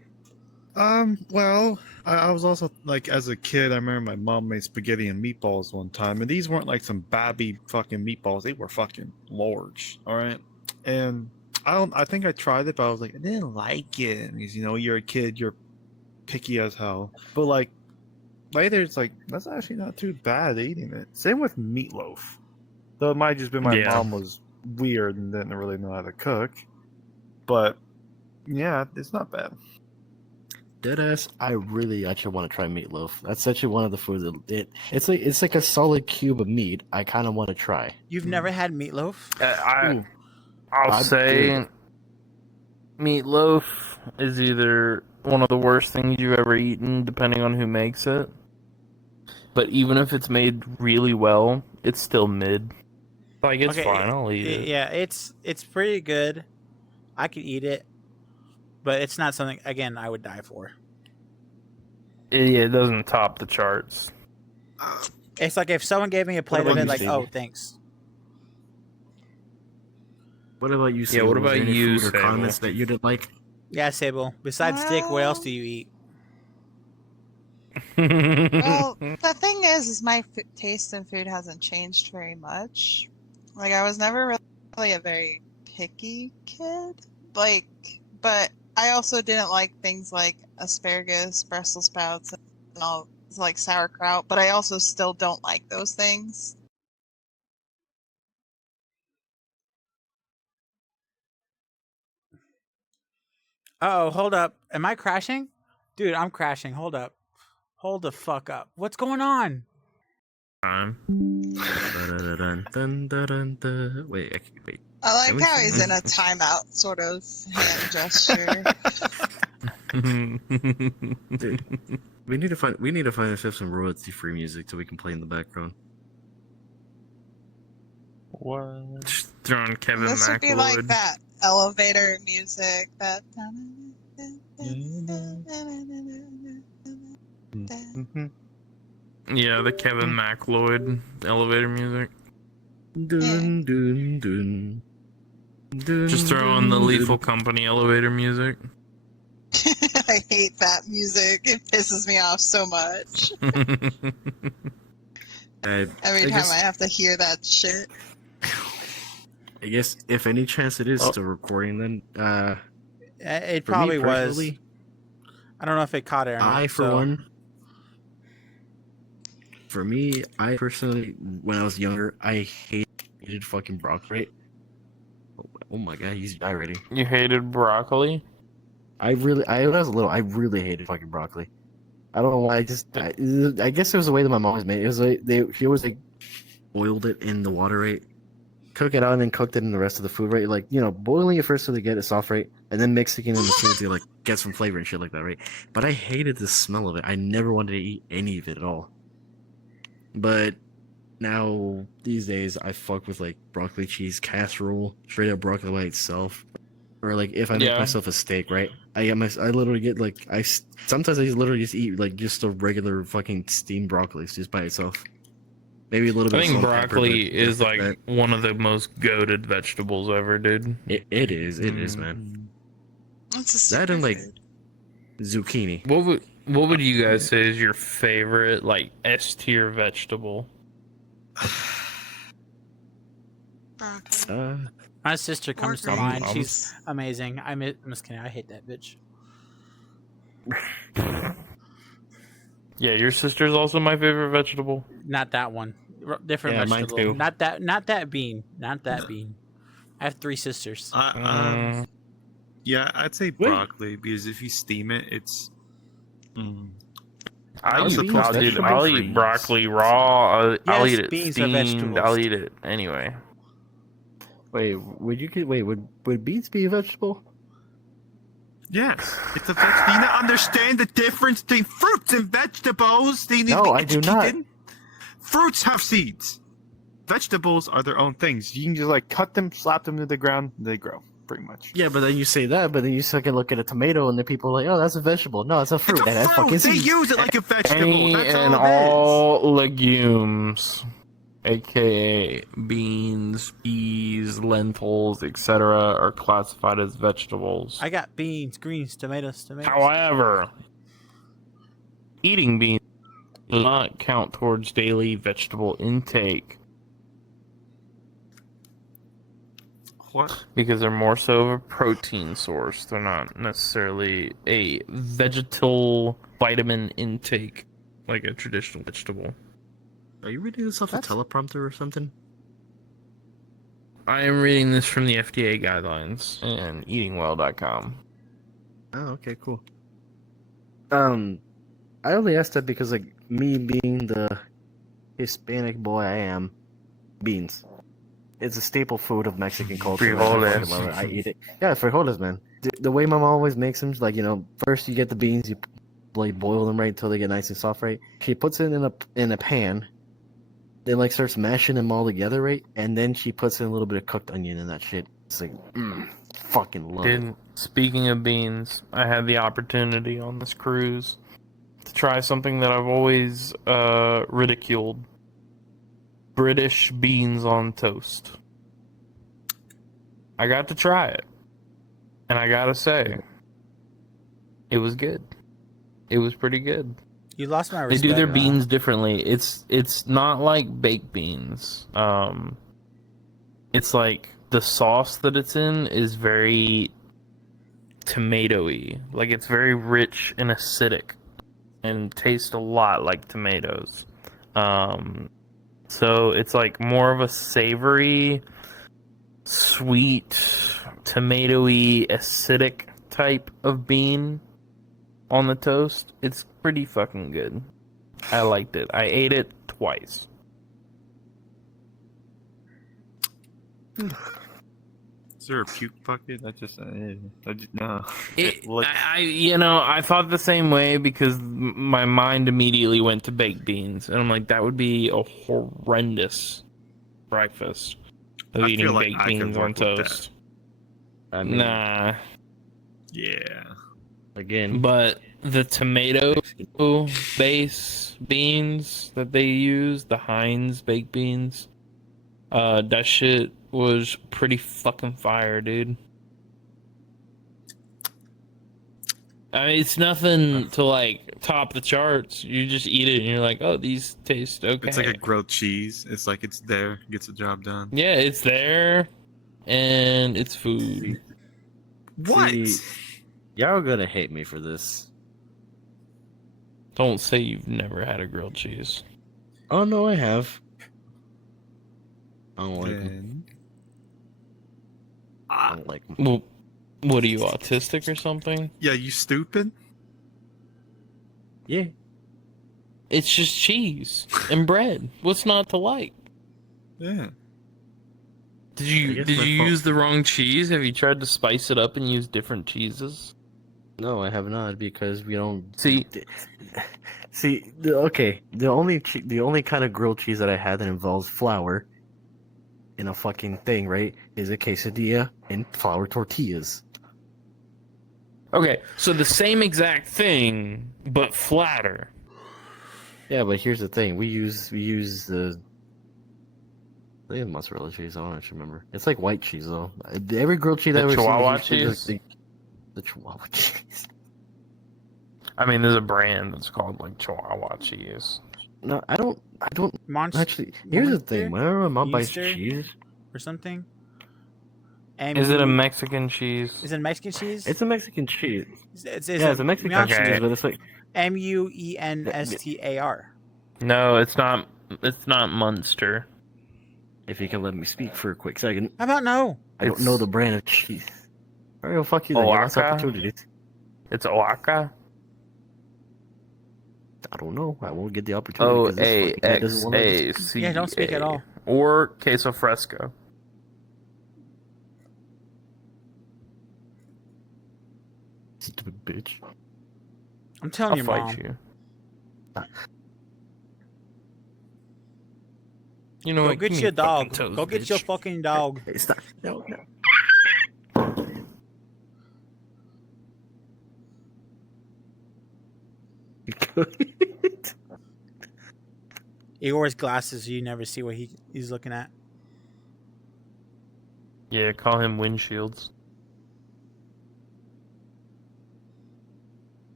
Well, I was also like, as a kid, I remember my mom made spaghetti and meatballs one time, and these weren't like some babby fucking meatballs; they were fucking large. All right, and I think I tried it, but I was like, I didn't like it because you're a kid, you're picky as hell. But like later, it's like that's actually not too bad eating it. Same with meatloaf, though it might just be my Yeah. mom was weird and didn't really know how to cook. But yeah, it's not bad. Deadass, I really actually want to try meatloaf. That's actually one of the foods that it's like a solid cube of meat. I kind of want to try. You've never had meatloaf? Ooh. I'll I'd say do meatloaf is either one of the worst things you've ever eaten, depending on who makes it. But even if it's made really well, it's still mid. Like, it's Okay, fine. I'll eat it. Yeah, it's pretty good. I could eat it, but it's not something again I would die for. It doesn't top the charts. It's like if someone gave me a plate of about it, you, like, Stevie? oh, thanks. What about you? Yeah, Sable? what Was there about any you, food or Sable? condiments that you didn't like? Yeah, Sable. Besides dick, what else do you eat? Well, the thing is my taste in food hasn't changed very much. Like, I was never really a very picky kid. Like, but I also didn't like things like asparagus, Brussels sprouts, and all like sauerkraut. But I also still don't like those things. Oh, hold up. Am I crashing? Dude, I'm crashing. Hold up. Hold the fuck up. What's going on? Time. Dun-dun-dun-dun-dun-dun. Wait. I like Can we how see- he's in a timeout sort of hand gesture. Dude, we need to find ourselves some royalty-free music so we can play in the background. What? Just throwing Kevin This would be like McLeod. that elevator music. That. Yeah, the Kevin McLeod elevator music. Dun, dun, dun. Dun, Just throwing the dun, Lethal Company elevator music. I hate that music. It pisses me off so much. dun. Every time I have to hear that shit. I guess if any chance it is Oh. still recording, then It for me probably was. personally, I don't know if it caught it or not. I for so- one. For me, I personally, when I was younger, I hated fucking broccoli. Oh my god, he's already. You hated broccoli? When I was little, I really hated fucking broccoli. I don't know why. I guess it was the way that my mom was made. It was like she always like boiled it in the water, right? cook it on and cooked it in the rest of the food, right? Like, boiling it first so they get it soft, right? And then mixing it in the food to, like, get some flavor and shit like that, right? But I hated the smell of it. I never wanted to eat any of it at all. But now, these days, I fuck with, like, broccoli cheese casserole, straight up broccoli by itself. Or, like, if I make Yeah. myself a steak, right? I literally get, like, sometimes I literally just eat, like, just a regular fucking steamed broccoli just by itself. Maybe a little bit I of think salt and pepper, broccoli but is that's like it. one of the most goated vegetables ever, dude. It is, man. It's a That and, like, superfood. zucchini. What would you guys say is your favorite like S tier vegetable? Broccoli. My sister comes to Or mind. greens. She's amazing. I'm just kidding. I hate that bitch. Yeah, your sister's also my favorite vegetable. Not that one. Different Yeah, mine vegetable. too. Not that bean. Not that bean. I have 3 sisters. Yeah, I'd say broccoli because if you steam it, it's. I'll Are eat, beans I'll vegetables? eat broccoli raw. I'll Yes, eat it beans are steamed. vegetables. I'll eat it anyway. Wait, would beets be a vegetable? Yes, it's a vegetable. Do you not understand the difference between fruits and vegetables? They need No, to be I do not. educated. Fruits have seeds. Vegetables are their own things. You can just like cut them, slap them to the ground, they grow. Pretty much. Yeah, but then you say that, but then you can look at a tomato and the people are like, oh, that's a vegetable. No, it's a fruit. It's a That has fruit. fucking They seeds. use it like a vegetable. Any That's and all all legumes, aka beans, peas, lentils, etc., are classified as vegetables. I got beans, greens, tomatoes. However, eating beans does not count towards daily vegetable intake What? because they're more so of a protein source. They're not necessarily a vegetal vitamin intake like a traditional vegetable. Are you reading this off a teleprompter or something? I am reading this from the FDA guidelines and eatingwell.com. Oh, okay, cool. I only asked that because, like, me being the Hispanic boy I am, beans. It's a staple food of Mexican culture. Man. I Frijoles. fucking love it. I eat it. Yeah, frijoles, man. The way my mom always makes them, like, first you get the beans, you like boil them right until they get nice and soft, right? She puts it in a pan, then like starts mashing them all together, right? And then she puts in a little bit of cooked onion in that shit. It's like, fucking love it. Dude, speaking of beans, I had the opportunity on this cruise to try something that I've always ridiculed. British beans on toast. I got to try it. And I gotta say, it was good. It was pretty good. You lost my They respect. do their man. beans differently. It's not like baked beans. It's like the sauce that it's in is very tomatoey. Like it's very rich and acidic and tastes a lot like tomatoes. So it's like more of a savory, sweet, tomatoey, acidic type of bean on the toast. It's pretty fucking good. I liked it. I ate it twice. Is there a puke bucket? No. I thought the same way because my mind immediately went to baked beans, and I'm like, that would be a horrendous breakfast of I eating feel like baked I could beans on work with that. toast. I mean, Nah, Yeah. again, but the tomato base beans that they use, the Heinz baked beans, that shit was pretty fucking fire, dude. I mean, it's nothing to like top the charts. You just eat it and you're like, oh, these taste okay. It's like a grilled cheese. It's like it's there, gets the job done. Yeah, it's there, and it's food. What? See, y'all are gonna hate me for this. Don't say you've never had a grilled cheese. Oh no, I have. I don't like them. Then- I don't like them. Well, what are you, autistic or something? Yeah, you stupid? Yeah. It's just cheese and bread. What's not to like? Yeah. Did I you guess did my you fault. use the wrong cheese? Have you tried to spice it up and use different cheeses? No, I have not because we don't See, see. The only kind of grilled cheese that I had that involves flour in a fucking thing, right, is a quesadilla and flour tortillas. okay, so the same exact thing, but flatter. Yeah, but here's the thing: we use the. They have mozzarella cheese. I don't actually remember. It's like white cheese though. Every grilled cheese The I've ever seen Chihuahua is usually cheese? the Chihuahua cheese. I mean, there's a brand that's called like Chihuahua cheese. No, I don't. Monster Actually, here's the thing: Monster? whenever my mom buys Easter? cheese, or something. Is it a Mexican cheese? Is it Mexican cheese? it's a Mexican cheese. It's Yeah, it's a Mexican Okay. cheese, but it's like Muenstar. No, it's not. It's not Munster. if you can let me speak for a quick second. How about no? I don't know the brand of cheese. Alright, well, fuck you then. You lost Oaxaca? opportunities. It's Oaxaca. I don't know. I won't get the opportunity. O 'cause this A fucking guy doesn't X wanna let me A speak. C. Yeah, don't speak at all. Or queso fresco. Stupid bitch. I'm telling I'll your fight mom. you. You know Go what? get Give me your fucking dog. toes, Go get your bitch. fucking dog. Hey, stop. No, no. He wears glasses, so you never see what he's looking at. Yeah, call him windshields.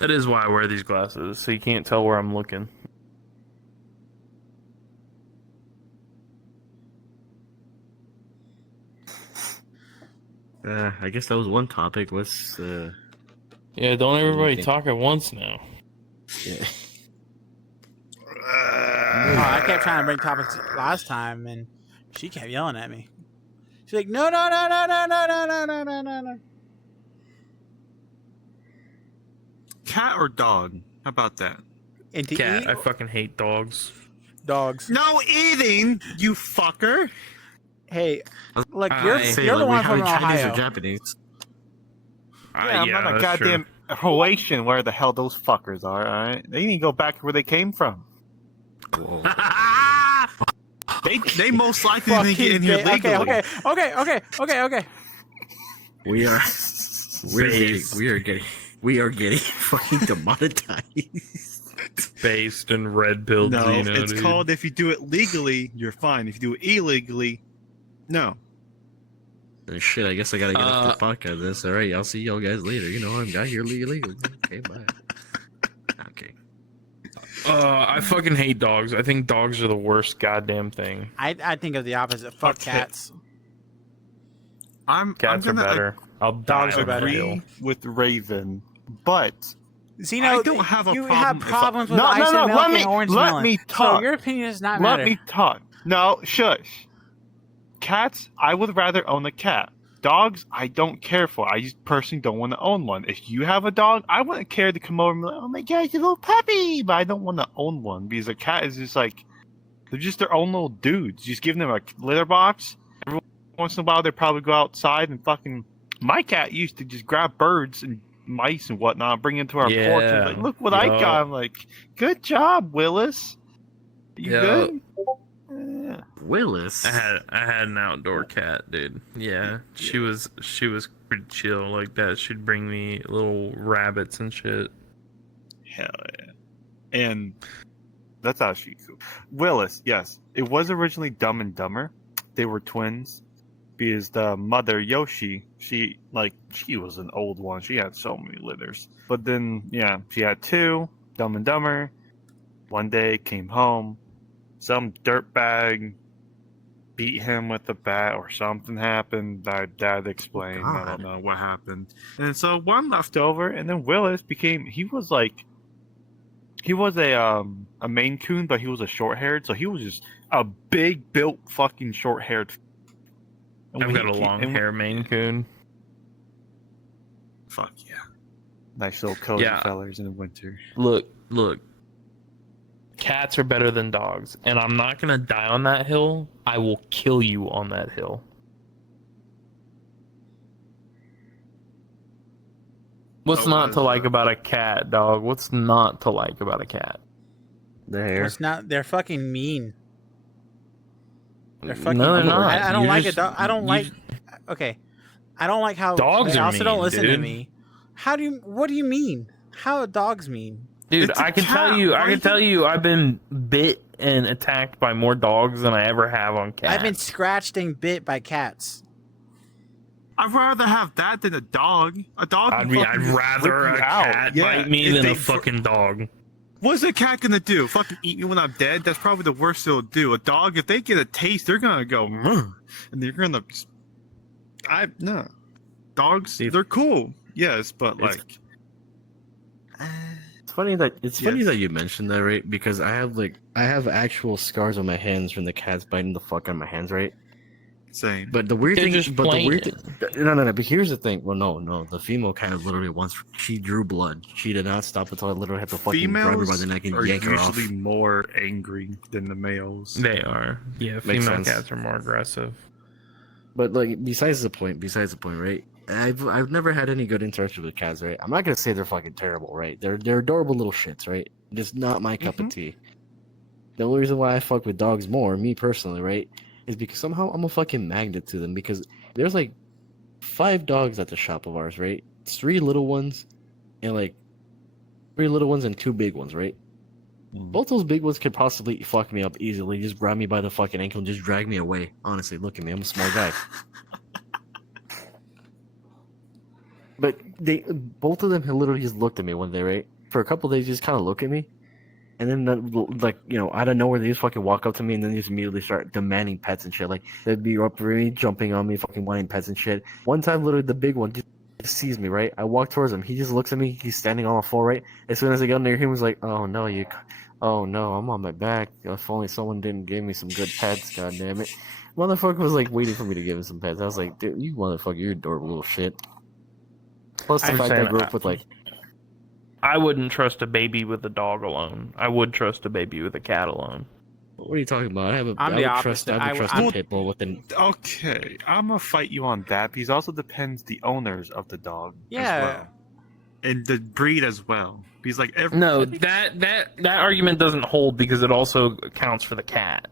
That is why I wear these glasses, so you can't tell where I'm looking. I guess that was one topic. What's Yeah, don't everybody Okay. talk at once now. yeah. Oh, I kept trying to bring topics last time, and she kept yelling at me. She's like, no, no, no, no, no, no, no, no, no, no, no, no. Cat or dog? How about that? And to Cat, eat I fucking hate dogs. dogs. No eating, you fucker. Hey, look, I you're say, you're the one how from many Chinese Ohio. or Japanese? Yeah, I'm not a that's true. goddamn Croatian where the hell those fuckers are, alright? They need to go back where they came from. Whoa. They most likely didn't get in here Fucking legally. Okay. We are we are getting fucking demonetized. Based in red pilled No, Xeno, it's dude. called if you do it legally, you're fine. If you do it illegally, no. Shit, I guess I gotta get off the Uh, podcast. This all right. I'll see y'all guys later. You know, I'm got here legally. Okay, bye. Okay. I fucking hate dogs. I think dogs are the worst goddamn thing. I think of the opposite. Fuck Okay. cats. Cats are gonna better. I'll die Dogs are on that better. hill. agree with Raven, but Zeno, I don't have a you problem have if I- problems with No, ice no, no, and milk let me- and orange let melon. me So talk. your opinion does not let matter. me talk. No, shush. Cats, I would rather own a cat. Dogs, I don't care for. I just personally don't want to own one. If you have a dog, I wouldn't care to come over and be like, oh my god, it's a little puppy. But I don't want to own one because a cat is just like, they're just their own little dudes. Just give them a litter box. Every once in a while, they probably go outside and fucking. My cat used to just grab birds and mice and whatnot, bring it to our porch and be like, Yeah. look what I Yup. got. I'm like, good job, Willis. You Yup. good? Yeah. Willis. I had an outdoor cat, dude. Yeah, she was pretty chill like that. She'd bring me little rabbits and shit. Hell yeah. And that's actually cool. Willis, yes. It was originally Dumb and Dumber. They were twins. Because the mother, Yoshi, she was an old one. She had so many litters. But then, yeah, she had two, Dumb and Dumber. One day, came home. Some dirtbag beat him with a bat or something happened. Dad explained. I God. don't know what happened. And so one left over, and then Willis he was a Maine Coon, but he was a short-haired, so he was just a big built fucking short-haired. And I've when got a he long came- and hair Maine Coon. Fuck yeah. Nice little cozy Yeah. fellers in the winter. Look. cats are better than dogs, and I'm not gonna die on that hill. I will kill you on that hill. What's Oh, not to like that? about a cat, dog? What's not to like about a cat? The hair. It's not. They're fucking mean. They're fucking. No, they're mean. not. I don't You're like just- a dog. I don't you like. just- Okay, I don't like how Dogs they are also don't mean, listen to dude. me. How do you? What do you mean? How are dogs mean? Dude, It's a I can tell cat, you, I why can you- tell you, I've been bit and attacked by more dogs than I ever have on cats. I've been scratched and bit by cats. I'd rather have that than a dog. A dog. I'd can I'd fucking rather rip a you out. cat Yeah, bite me if than they- a fucking dog. What's a cat gonna do? Fucking eat me when I'm dead? That's probably the worst it'll do. A dog, if they get a taste, they're gonna go, "Mmm," and they're gonna. No. Dogs, See- they're cool. Yes, but It's- like. It's funny Yes. that you mentioned that, right? Because I have actual scars on my hands from the cats biting the fuck out of my hands, right? Same. But the weird They're thing, just but the plain. weird thing, no. But here's the thing. Well, no. The female cat literally once she drew blood. She did not stop until I literally had to fucking grab her by Females the neck and are yank her off. usually more angry than the males. They are. Yeah, Makes female sense. cats are more aggressive. But like, besides the point, right? I've never had any good interaction with cats, right? I'm not gonna say they're fucking terrible, right? They're adorable little shits, right? Just not my cup of tea. The only reason why I fuck with dogs more, me personally, right, is because somehow I'm a fucking magnet to them. Because there's like 5 dogs at the shop of ours, right? 3 little ones, and like 3 little ones and 2 big ones, right? Both those big ones could possibly fuck me up easily. Just grab me by the fucking ankle and just drag me away. Honestly, look at me. I'm a small guy. But both of them had literally just looked at me one day, right? For a couple days, just kind of look at me, and then like out of nowhere, they just fucking walk up to me and then just immediately start demanding pets and shit. Like they'd be up for me, jumping on me, fucking wanting pets and shit. One time, literally, the big one just sees me, right? I walk towards him. He just looks at me. He's standing on the floor, right? As soon as I got near him, he was like, "Oh no, I'm on my back. If only someone didn't give me some good pets. God damn it." Motherfucker was like waiting for me to give him some pets. I was like, "Dude, you motherfucker, you're adorable little shit." Plus the I'm fact that I saying, grew up with like, I wouldn't trust a baby with a dog alone. I would trust a baby with a cat alone. what are you talking about? I'm the I would opposite. I would trust I'm- a pit bull with an. Okay, I'm gonna fight you on that because it also depends the owners of the dog. Yeah. As well. And the breed as well. Because like every No, that argument doesn't hold because it also counts for the cat.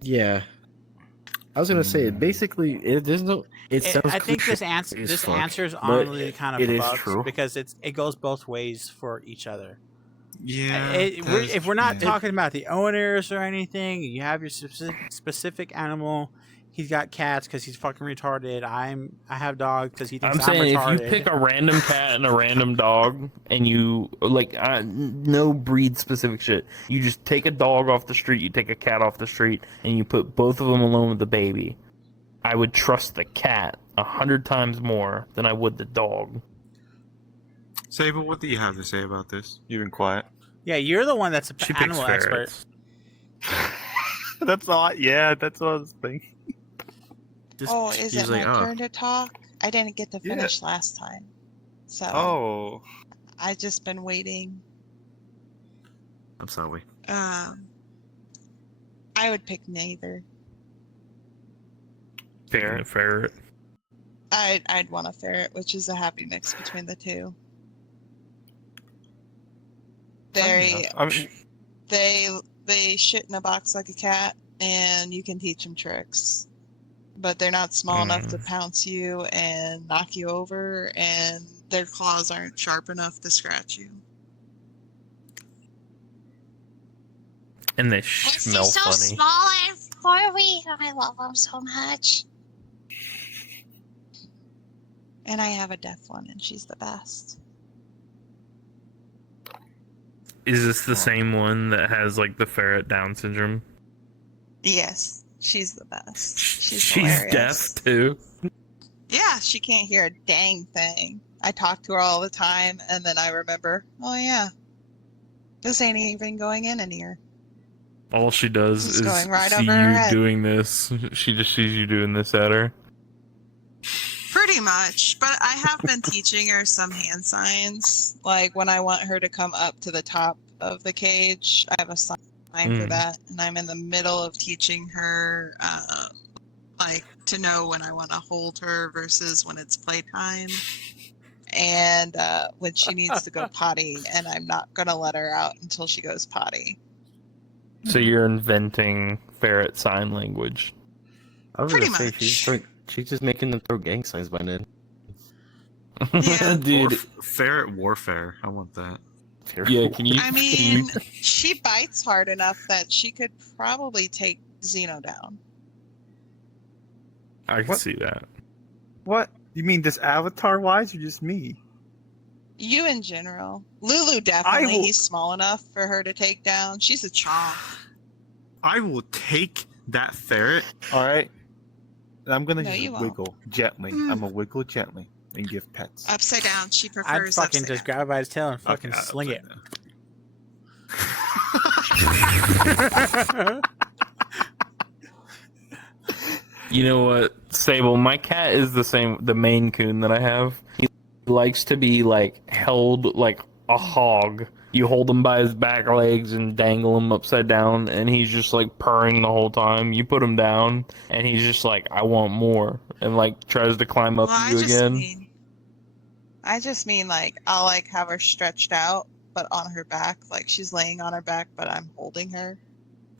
Yeah, I was gonna say basically there's no. It sounds. I think cliche this as fuck, answer's but honestly kind of it is fucked true. because it goes both ways for each other. yeah. If we're not yeah. talking about the owners or anything, you have your specific animal. He's got cats because he's fucking retarded. I have dogs because he thinks I'm saying if retarded. you pick a random cat and a random dog, and you like no breed specific shit, you just take a dog off the street, you take a cat off the street, and you put both of them alone with the baby. I would trust the cat 100 times more than I would the dog. Saber, what do you have to say about this? You've been quiet. Yeah, you're the one that's an She picks animal expert. ferrets. That's not. Yeah, that's what I was thinking. Just- Oh, is he's it like, my "Oh." turn to talk? I didn't get to Yeah. finish last time. So Oh, I just been waiting. I'm sorry. I would pick neither. Picking a ferret. I'd want a ferret, which is a happy mix between the two. I mean, They shit in a box like a cat, and you can teach them tricks. But they're not small enough to pounce you and knock you over, and their claws aren't sharp enough to scratch you. And they Is smell he so funny. small and furry? I love him so much. And I have a deaf one, and she's the best. Is this the same one that has like the ferret Down syndrome? Yes, she's the best. She's She's hilarious. deaf too. Yeah, she can't hear a dang thing. I talk to her all the time, and then I remember, oh yeah, this ain't even going in an ear. All she does It's is going right see over her you head. doing this. She just sees you doing this at her. Pretty much, but I have been teaching her some hand signs. Like when I want her to come up to the top of the cage. I have a sign for that, and I'm in the middle of teaching her, like, to know when I want to hold her versus when it's playtime, and when she needs to go potty, and I'm not gonna let her out until she goes potty. So you're inventing ferret sign language. I was Pretty gonna say much. she's just making them throw gang signs by then. Yeah. Dude. Ferret warfare. I want that. Yeah, can you? I can mean, you- she bites hard enough that she could probably take Xeno down. I can What? see that. What? You mean just avatar wise or just me? You in general. Lulu definitely, will- he's small enough for her to take down. She's a chomp. I will take that ferret. All right. And I'm gonna No, you just won't. wiggle gently. I'm gonna wiggle gently and give pets. Upside down. She I'd prefers fucking upside just down. grab it by his tail and fucking Okay, sling it. You know what, Sable? My cat is the Maine Coon that I have. He likes to be like held like a hog. You hold him by his back legs and dangle him upside down, and he's just like purring the whole time. You put him down, and he's just like, "I want more," and like tries to climb up Well, you again. I just mean like I'll like have her stretched out, but on her back, like she's laying on her back, but I'm holding her,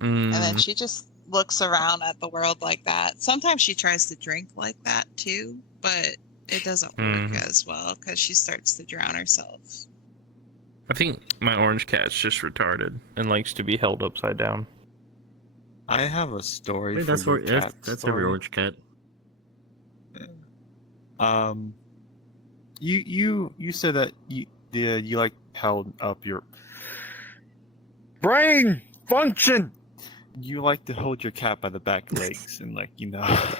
and then Mm, she just looks around at the world like that. Sometimes she tries to drink like that too, but it doesn't work as well because she starts to drown herself. I think my orange cat's just retarded and likes to be held upside down. I have a story. Wait, for that's your what cat that's story. every orange cat. You said that you like held up your brain function. You like to hold your cat by the back legs and like Oh,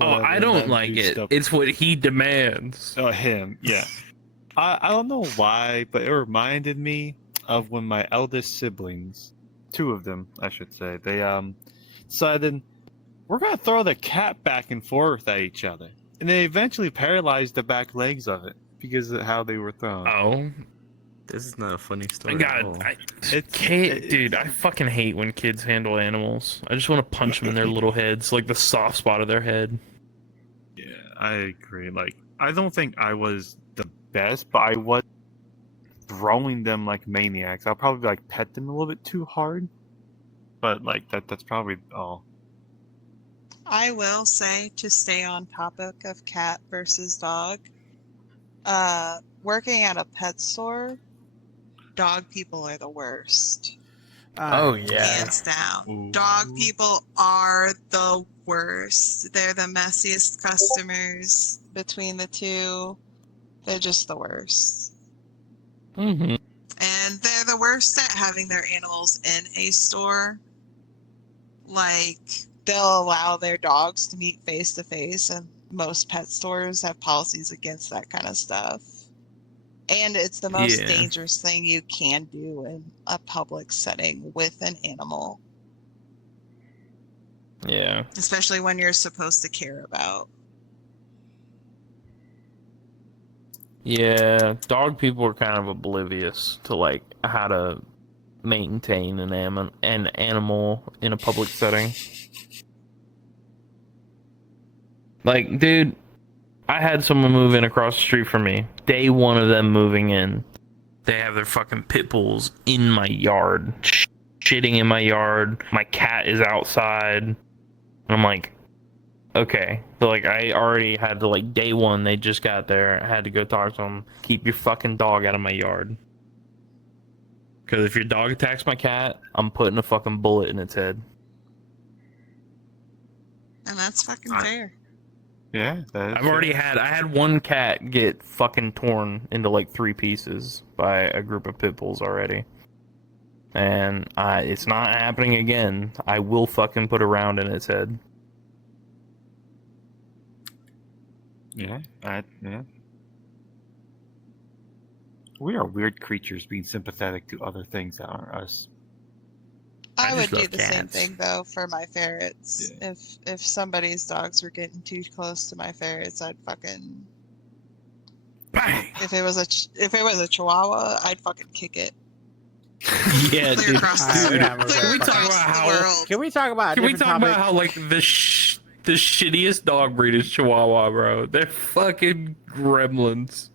I whatever, don't let him like do it. stuff. It's what he demands. Oh, him, yeah. I don't know why, but it reminded me of when my eldest siblings, two of them, I should say, they decided we're gonna throw the cat back and forth at each other, and they eventually paralyzed the back legs of it because of how they were thrown. Oh, This is not a funny story. God, at all. dude, I fucking hate when kids handle animals. I just want to punch them in their little heads, like the soft spot of their head. Yeah, I agree. Like, I don't think I was the best, but I was throwing them like maniacs. I'll probably like pet them a little bit too hard, but like that's probably all. I will say, to stay on topic of cat versus dog, working at a pet store, dog people are the worst. Oh yeah. Hands down. Ooh. Dog people are the worst. They're the messiest customers between the two. They're just the worst. Mm-hmm. And they're the worst at having their animals in a store. Like, they'll allow their dogs to meet face to face, and most pet stores have policies against that kind of stuff. And it's the most Yeah. dangerous thing you can do in a public setting with an animal, Yeah. especially when you're supposed to care about. Yeah. Dog people are kind of oblivious to like how to maintain an animal in a public setting. Like, dude, I had someone move in across the street from me. Day one of them moving in, they have their fucking pit bulls in my yard, shitting in my yard. My cat is outside. And I'm like, okay. So, like, I already had to, like, day one, they just got there. I had to go talk to them. Keep your fucking dog out of my yard. Because if your dog attacks my cat, I'm putting a fucking bullet in its head. And that's fucking I- fair. Yeah, I had one cat get fucking torn into like 3 pieces by a group of pit bulls already. And it's not happening again. I will fucking put a round in its head. Yeah. We are weird creatures being sympathetic to other things that aren't us. I I would just do love the same cats. thing though for my ferrets. Yeah. If somebody's dogs were getting too close to my ferrets, I'd fucking. Bang! If it was a Chihuahua, I'd fucking kick it. Yeah, Clear dude. across Alright, the, yeah, we're clear Can we talk across about the how- world. Can we talk about? Can a we different talk topic? about how like the shittiest dog breed is Chihuahua, bro? They're fucking gremlins.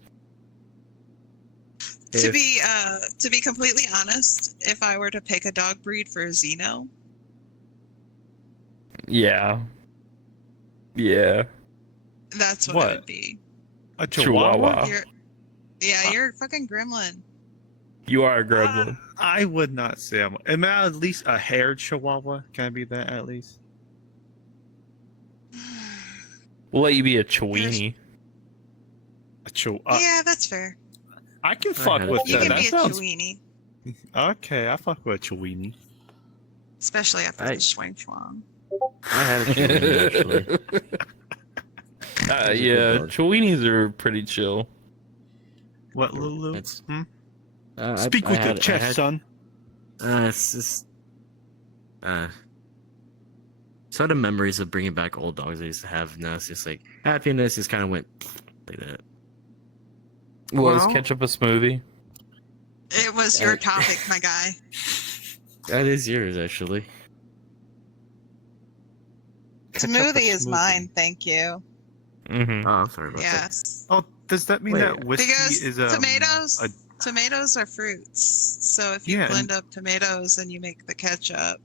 To be completely honest, if I were to pick a dog breed for Xeno, Yeah. Yeah. that's what, What? it would be. A Chihuahua? Chihuahua. You're a fucking gremlin. You are a gremlin. I would not say I'm. Am I at least a haired Chihuahua? Can I be that at least? We'll let you be a Chiweenie. A Chihuahua. Yeah, that's fair. I can fuck had with a You that. can That be a sounds Chiweenie, okay. I fuck with a Chiweenie. especially after I- the Schwang Schwang. I had a Chiweenie, actually. Yeah, good dog. Chiweenies are pretty chill. What, Lulu? It's- Hmm? I- Speak I with had- the I chest, had- son. It's just some of the memories of bringing back old dogs I used to have. Now it's just like happiness just kind of went like that. Was Well- ketchup a smoothie? It was your topic, my guy. That is yours, actually. Smoothie is mine, thank you. Mm-hmm. Oh, I'm sorry about that. Yes. Oh, does that mean Wait, that whiskey Because is tomatoes a- tomatoes are fruits. So if you Yeah, and- blend up tomatoes and you make the ketchup,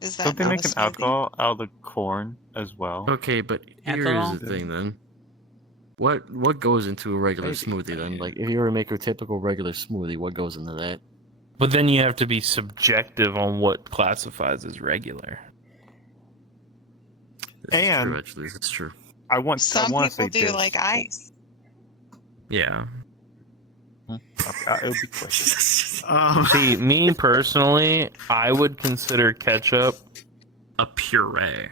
is that Don't they not make a an smoothie? alcohol out of the corn as well? Okay, but here's Ethanol? the thing then. What goes into a regular Maybe. smoothie then? Like, if you were to make a typical regular smoothie, what goes into that? But then you have to be subjective on what classifies as regular. This is And- true, actually, this is true. I Some want to people say do this. like ice. Yeah. It would be quick. See, me personally, I would consider ketchup a puree.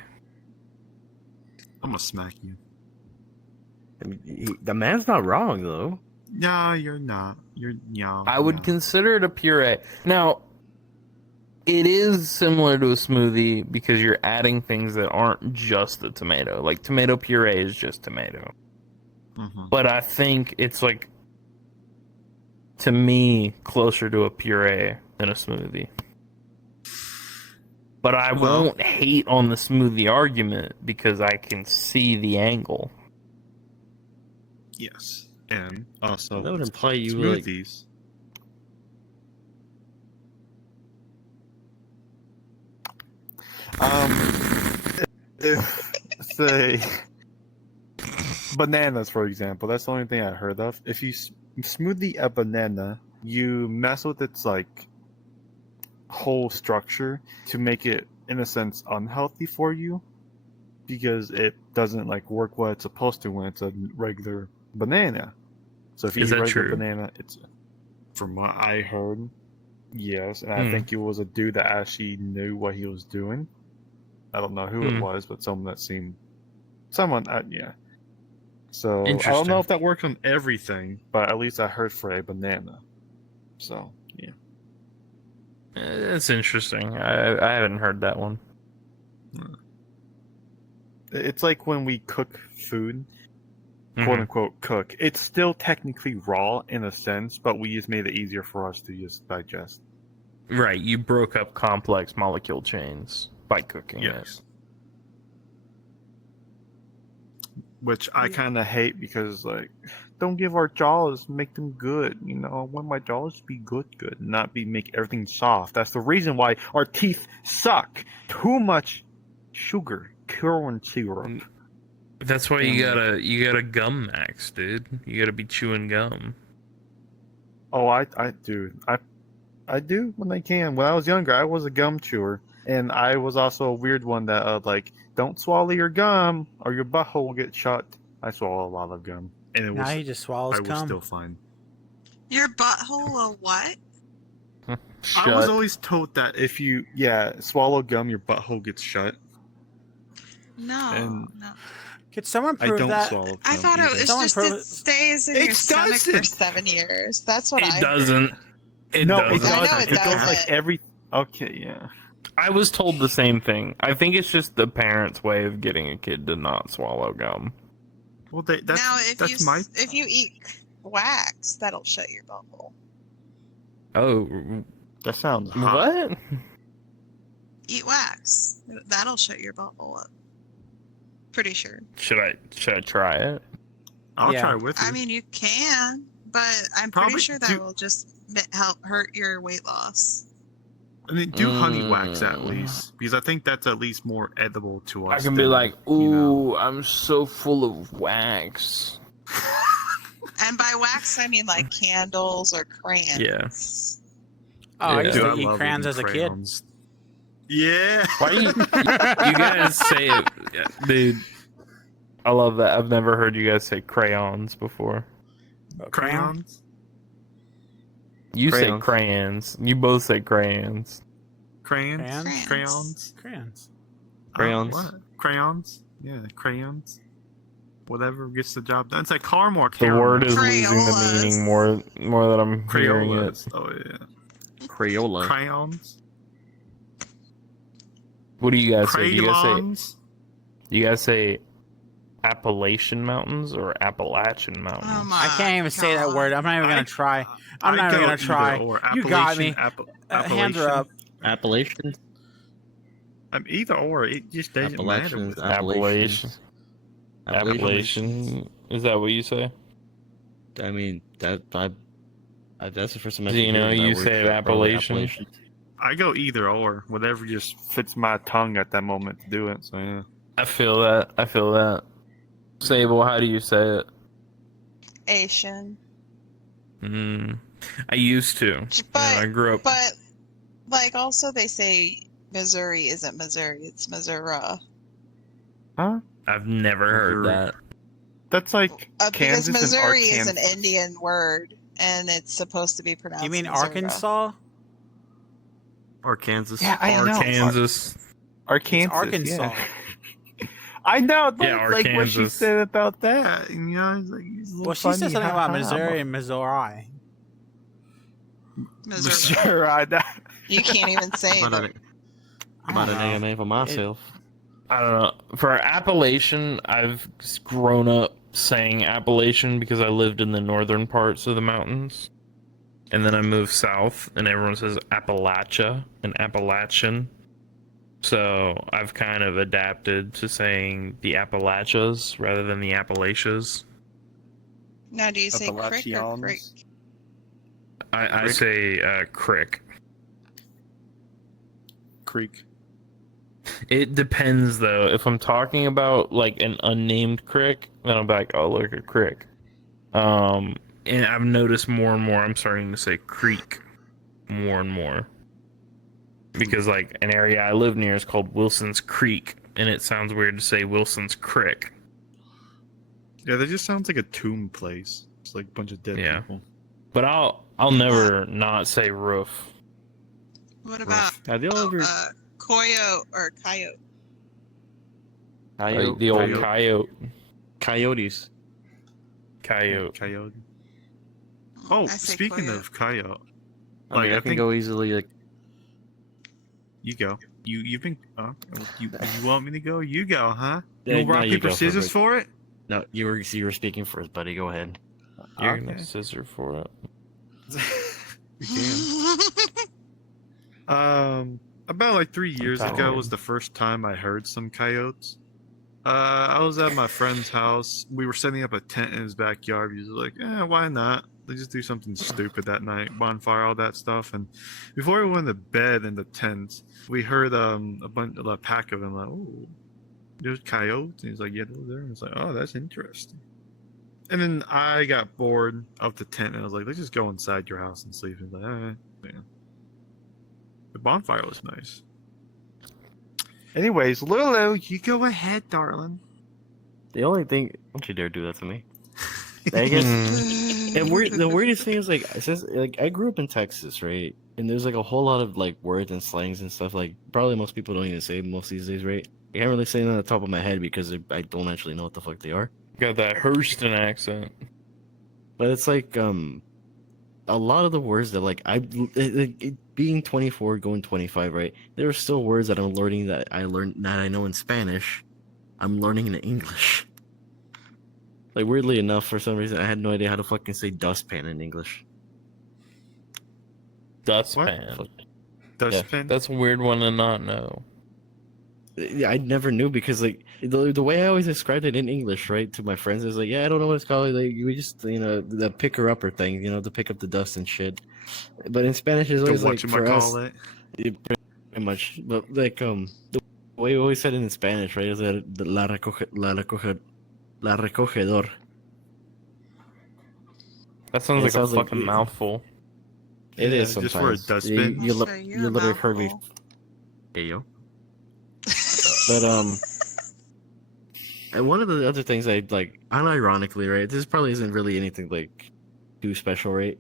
I'm gonna smack you. I mean, the man's not wrong though. No, you're not. You're no. I would no. consider it a puree. Now, it is similar to a smoothie because you're adding things that aren't just the tomato. Like tomato puree is just tomato. Mhm. But I think it's like, to me, closer to a puree than a smoothie. But I Well- won't hate on the smoothie argument because I can see the angle. Yes, and also That would imply you like. smoothies. Say bananas, for example. That's the only thing I heard of. If you smoothie a banana, you mess with its like whole structure to make it, in a sense, unhealthy for you because it doesn't like work what it's supposed to when it's a regular banana. So if you Is eat that regular true? banana, it's From what I heard, yes, and I think it was a dude that actually knew what he was doing. I don't know who it was, but someone that seemed yeah. So I don't Interesting. know if that works on everything, but at least I heard for a banana. So yeah. That's interesting. I haven't heard that one. It's like when we cook food, Mhm. quote unquote cook. It's still technically raw in a sense, but we just made it easier for us to just digest. Right, you broke up complex molecule chains by cooking Yes. it. Which I kind of hate because, like, don't give our jaws, make them good. You know, I want my jaws to be good, not be make everything soft. That's the reason why our teeth suck. Too much sugar, corn syrup. That's why you gotta gum max, dude. You gotta be chewing gum. Oh, I do. I do when I can. When I was younger, I was a gum chewer, and I was also a weird one that like, don't swallow your gum or your butthole will get shut. I swallow a lot of gum. and it Now was he just swallows I was cum. still fine. Your butthole a what? Shut. I was always told that If you swallow gum, your butthole gets shut. No, And- no. Could someone I prove don't that? swallow. I gum thought it either. was Someone just prove it it. stays in It your stomach for doesn't. 7 years. That's what I It heard. doesn't. It no, doesn't. it doesn't. I know it It goes like doesn't. every. Okay, yeah. I was told the same thing. I think it's just the parents' way of getting a kid to not swallow gum. Well, that's Now, that's my. if you eat wax, that'll shut your butthole. Oh, That sounds hot. what? Eat wax. That'll shut your butthole up. Pretty sure. Should I try it? I'll Yeah. try with you. I mean, you can, but I'm Probably pretty sure that do- will just help hurt your weight loss. I mean, do honey wax at Mm. least, because I think that's at least more edible to us. I can be than, like, you know. ooh, I'm so full of wax. And by wax, I mean like candles or crayons. Yeah. Oh, I Yeah. used Dude, to I eat love crayons eating as a kid. crayons. Yeah. Why you guys say it, dude? I love that. I've never heard you guys say crayons before. Crayons? You Crayons. say crayons. You both say crayons. Crayons? Crayons? Crayons? Crayons. Crayons. What? Crayons? Yeah, crayons. Whatever gets the job done. It's like caramel or The caramel. word is losing the Crayolas. meaning more that I'm hearing it. Crayolas. Oh yeah. Crayola. Crayons. What do you guys say? Crayons. Do you guys say Appalachian Mountains or Appalachian Mountains? Oh my I can't even say that God. word. I'm not even gonna try. I'm I not even go gonna either try. or. You got me. Appalachian, Hands are up. Appalachian. Either or. It just doesn't matter. Appalachians. Appalachian. Appalachian. Is that what you say? I mean that's the first time I Do you know you say Appalachian? I go either or. Whatever just fits my tongue at that moment to do it. So yeah. I feel that. Sable, how do you say it? Asian. I used to. I grew up. But like also they say Missouri isn't Missouri, it's Missouri. Huh? I've never heard Missouri. that. That's like Because Kansas and Missouri is an Arkansas. Indian word and it's supposed to be pronounced You mean Missouri. Arkansas? Arkansas. Yeah, I know. Kansas. Arkansas. Arkansas. Yeah. I know. Yeah, Like what she Arkansas. said about that. You know, it's like, it's a little Well, she said funny, something about haha. Missouri and Missouri. Missouri. Sure, I know. You can't even say About it. an AMA for myself. I don't know. For Appalachian, I've grown up saying Appalachian because I lived in the northern parts of the mountains. And then I moved south, and everyone says Appalachia and Appalachian. So I've kind of adapted to saying the Appalachias rather than the Appalachias. Now do you say crick or Appalachians. crick? I say crick. Creek. It depends, though. If I'm talking about like an unnamed crick, then I'm like, oh, look at crick. And I've noticed more and more I'm starting to say creek more and more. Because like an area I live near is called Wilson's Creek, and it sounds weird to say Wilson's Crick. Yeah, that just sounds like a tomb place. It's like a bunch of dead Yeah. people. But I'll never not say roof. What about Have y'all ever coyote or coyote? Like the old coyote. coyotes? Coyote. Coyote. Oh, I say speaking coyote. of coyote, I mean, Like, I I can think- go easily. Like, you go. You've been. You want me to go? You go, huh? Yeah, You no, rock you paper go scissors first. for it? no, you were speaking first, buddy. Go ahead. You're Okay. gonna scissor for it. You can. About like 3 years ago tired. was the first time I heard some coyotes. I was at my friend's house. We were setting up a tent in his backyard. He was like, why not? Let's just do something stupid that night. Bonfire, all that stuff. And before we went to bed in the tent, we heard a pack of them like, oh, there's coyotes. And he's like, yeah, those there. And it's like, oh, that's interesting. And then I got bored of the tent and I was like, let's just go inside your house and sleep. And he's like, all right, yeah. The bonfire was nice. Anyways, Lulu, you go ahead, darling. The only thing, don't you dare do that to me. I guess. And the weirdest thing is like I grew up in Texas, right? And there's like a whole lot of like words and slangs and stuff like probably most people don't even say most these days, right? I can't really say them on the top of my head because I don't actually know what the fuck they are. Got that Hurston accent. But it's like a lot of the words that like being 24 going 25, right? There are still words that I'm learning that I know in Spanish. I'm learning in English. Like weirdly enough, for some reason, I had no idea how to fucking say dustpan in English. Dustpan. Dustpan? That's a weird one to not know. Yeah, I never knew because like the way I always described it in English, right, to my friends is like, yeah, I don't know what it's called. Like we just the picker upper thing, to pick up the dust and shit. But in Spanish, it's The always like for us, whatchamacallit? pretty much. But like the way we always said it in Spanish, right, is that la recogedor. That sounds It like a sounds like fucking mouthful. It is just for a sometimes. dustbin. You So you're a literally heard me. mouthful. Hey yo. But and one of the other things I like, unironically, right? This probably isn't really anything like too special, right?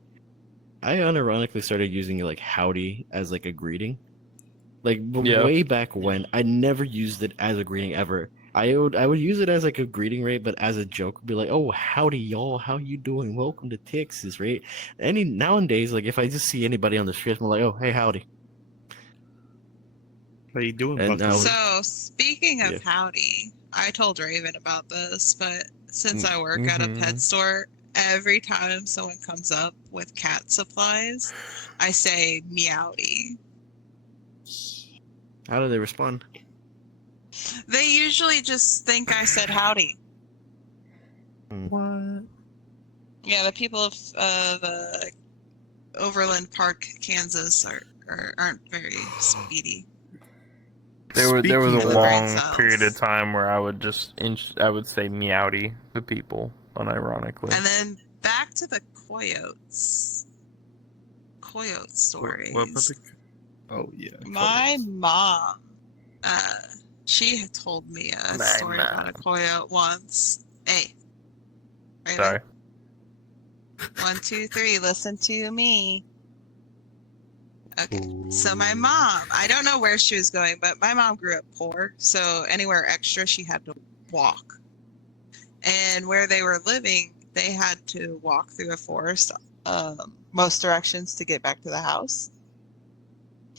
I unironically started using like howdy as like a greeting. Like Yeah. way back when, I never used it as a greeting ever. I would use it as like a greeting, right? But as a joke, be like, "Oh, howdy, y'all. How you doing? Welcome to Texas," right? Nowadays, like if I just see anybody on the street, I'm like, "Oh, hey, howdy." How you doing, And Buckaroo? now- So, speaking of Yeah. howdy, I told Raven about this, but since I work at a Mhm. pet store, every time someone comes up with cat supplies, I say meowdy. How do they respond? They usually just think I said howdy. What? Yeah, the people of the Overland Park, Kansas aren't very speedy. There was Speaking a of the brain long cells. period of time where I would I would say meowdy to people, unironically. And then back to the coyotes. Coyote stories. What about the... Oh, yeah. My mom, she had told me a My story about mom. a coyote once. Hey. Raven, Sorry. 1, 2, 3, listen to me. Okay. So my mom, I don't know where she was going, but my mom grew up poor, so anywhere extra she had to walk. And where they were living, they had to walk through a forest, most directions to get back to the house.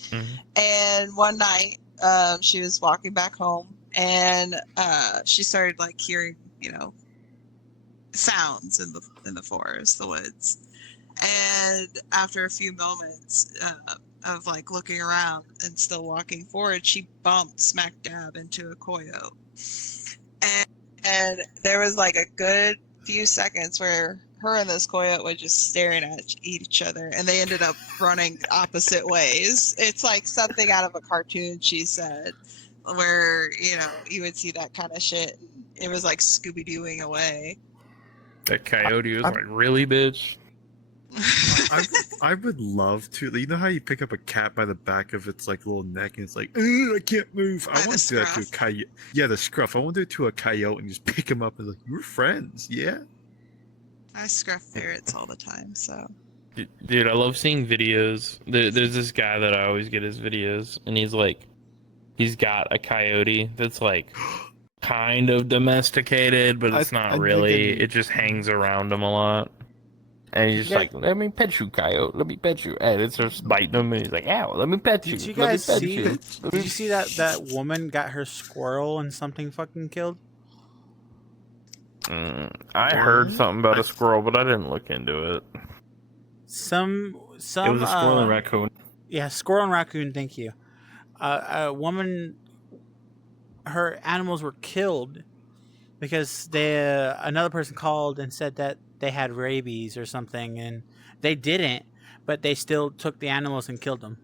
Mhm. And one night, she was walking back home, and she started like hearing, sounds in the forest, the woods. And after a few moments of like looking around and still walking forward, she bumped smack dab into a coyote. And there was like a good few seconds where her and this coyote were just staring at each other, and they ended up running opposite ways. It's like something out of a cartoon, she said, where you would see that kind of shit. It was like Scooby-Dooing away. That coyote was I'm- like, really, bitch? I would love to. You know how you pick up a cat by the back of its like little neck and it's like, "Ugh, I can't move." By I the want to do that to a scruff? coyote. Yeah, the scruff. I want to do it to a coyote and just pick him up and like, "We're friends." Yeah. I scruff ferrets all the time, so. Dude, I love seeing videos. There's this guy that I always get his videos, and he's got a coyote that's like kind of domesticated, but it's not I really. think It just hangs around him a lot. And he's just Yeah. like, "Let me pet you, coyote. Let me pet you." And it starts biting him, and he's like, "Ow, let me pet you." Did you Let me guys pet see? you. Let Did me-" you see that woman got her squirrel and something fucking killed? I heard What? something about a squirrel, but I didn't look into it. Some It was a squirrel and raccoon. Yeah, squirrel and raccoon. Thank you. A woman, her animals were killed because another person called and said that they had rabies or something, and they didn't, but they still took the animals and killed them.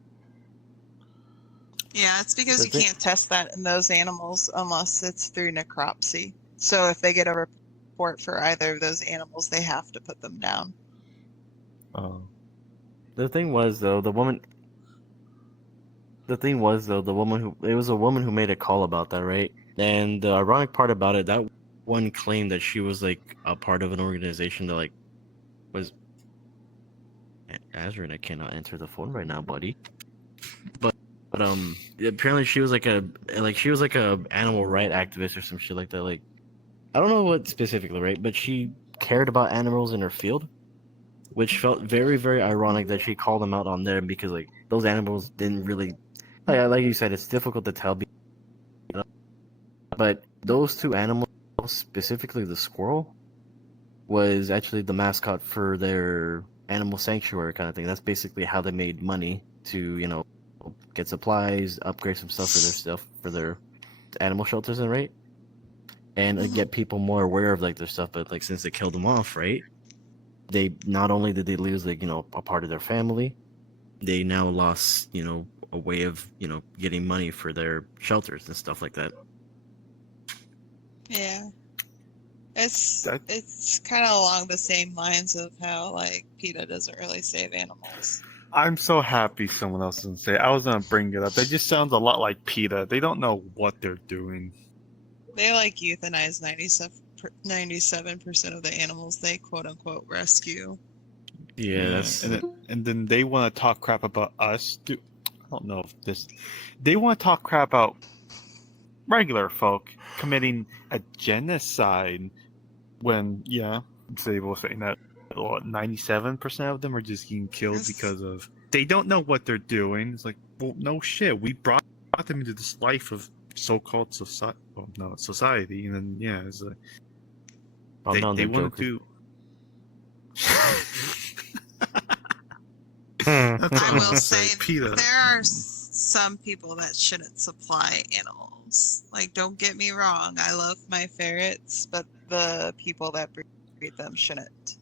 Yeah, it's because The you thing- can't test that in those animals unless it's through necropsy. So if they get a report for either of those animals, they have to put them down. Oh. The thing was though, the woman who it was a woman who made a call about that, right? And the ironic part about it, that one claimed that she was like a part of an organization that like was Azrin, I cannot enter the phone right now, buddy. But apparently she was like a animal right activist or some shit like that. Like I don't know what specifically, right? But she cared about animals in her field, which felt very, very ironic that she called them out on there because like those animals didn't really, like you said, it's difficult to tell. But those two animals, specifically the squirrel, was actually the mascot for their animal sanctuary kind of thing. That's basically how they made money to, get supplies, upgrade some stuff for their animal shelters, and right, and get people more aware of like their stuff. But like since they killed them off, right, they not only did they lose like a part of their family, they now lost a way of getting money for their shelters and stuff like that. Yeah. It's That- it's kind of along the same lines of how like PETA doesn't really save animals. I'm so happy someone else didn't say it. I was gonna bring it up. That just sounds a lot like PETA. They don't know what they're doing. They like euthanize 97% of the animals they quote unquote rescue. And then they want to talk crap about us. Dude, I don't know if this. They want to talk crap about regular folk committing a genocide when, they were saying that 97% of them are just getting killed because of they don't know what they're doing. It's like, well, no shit. We brought them into this life of so-called society, and then it's like they want to do. That's I all will I'm say PETA. there are some people that shouldn't supply animals. Like, don't get me wrong, I love my ferrets, but the people that breed them shouldn't,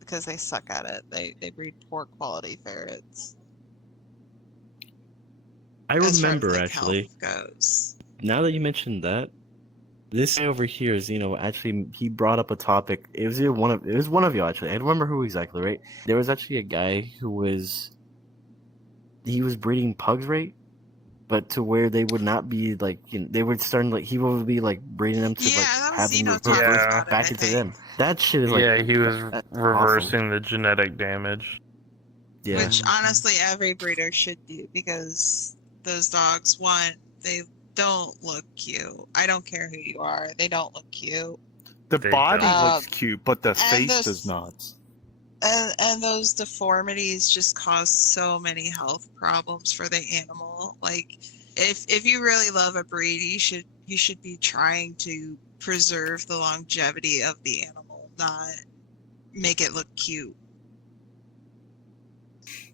because they suck at it. They breed poor quality ferrets. I as far as, remember like, actually. health goes. Now that you mentioned that, this guy over here is, actually he brought up a topic. It was one of you actually. I don't remember who exactly, right? There was actually a guy who was breeding pugs, right? But to where they would not be like, they would start like he would be like breeding them to Yeah, like that was have them Zeno reverse talking Yeah. about it, back I into think. them. That shit is like Yeah, he was that's reversing the genetic damage. Yeah. Which honestly every breeder should do, because those dogs, one, they don't look cute. I don't care who you are, they don't look cute. The They body don't. looks cute, but the face the- does not. And those deformities just cause so many health problems for the animal. Like, if you really love a breed, you should be trying to preserve the longevity of the animal, not make it look cute.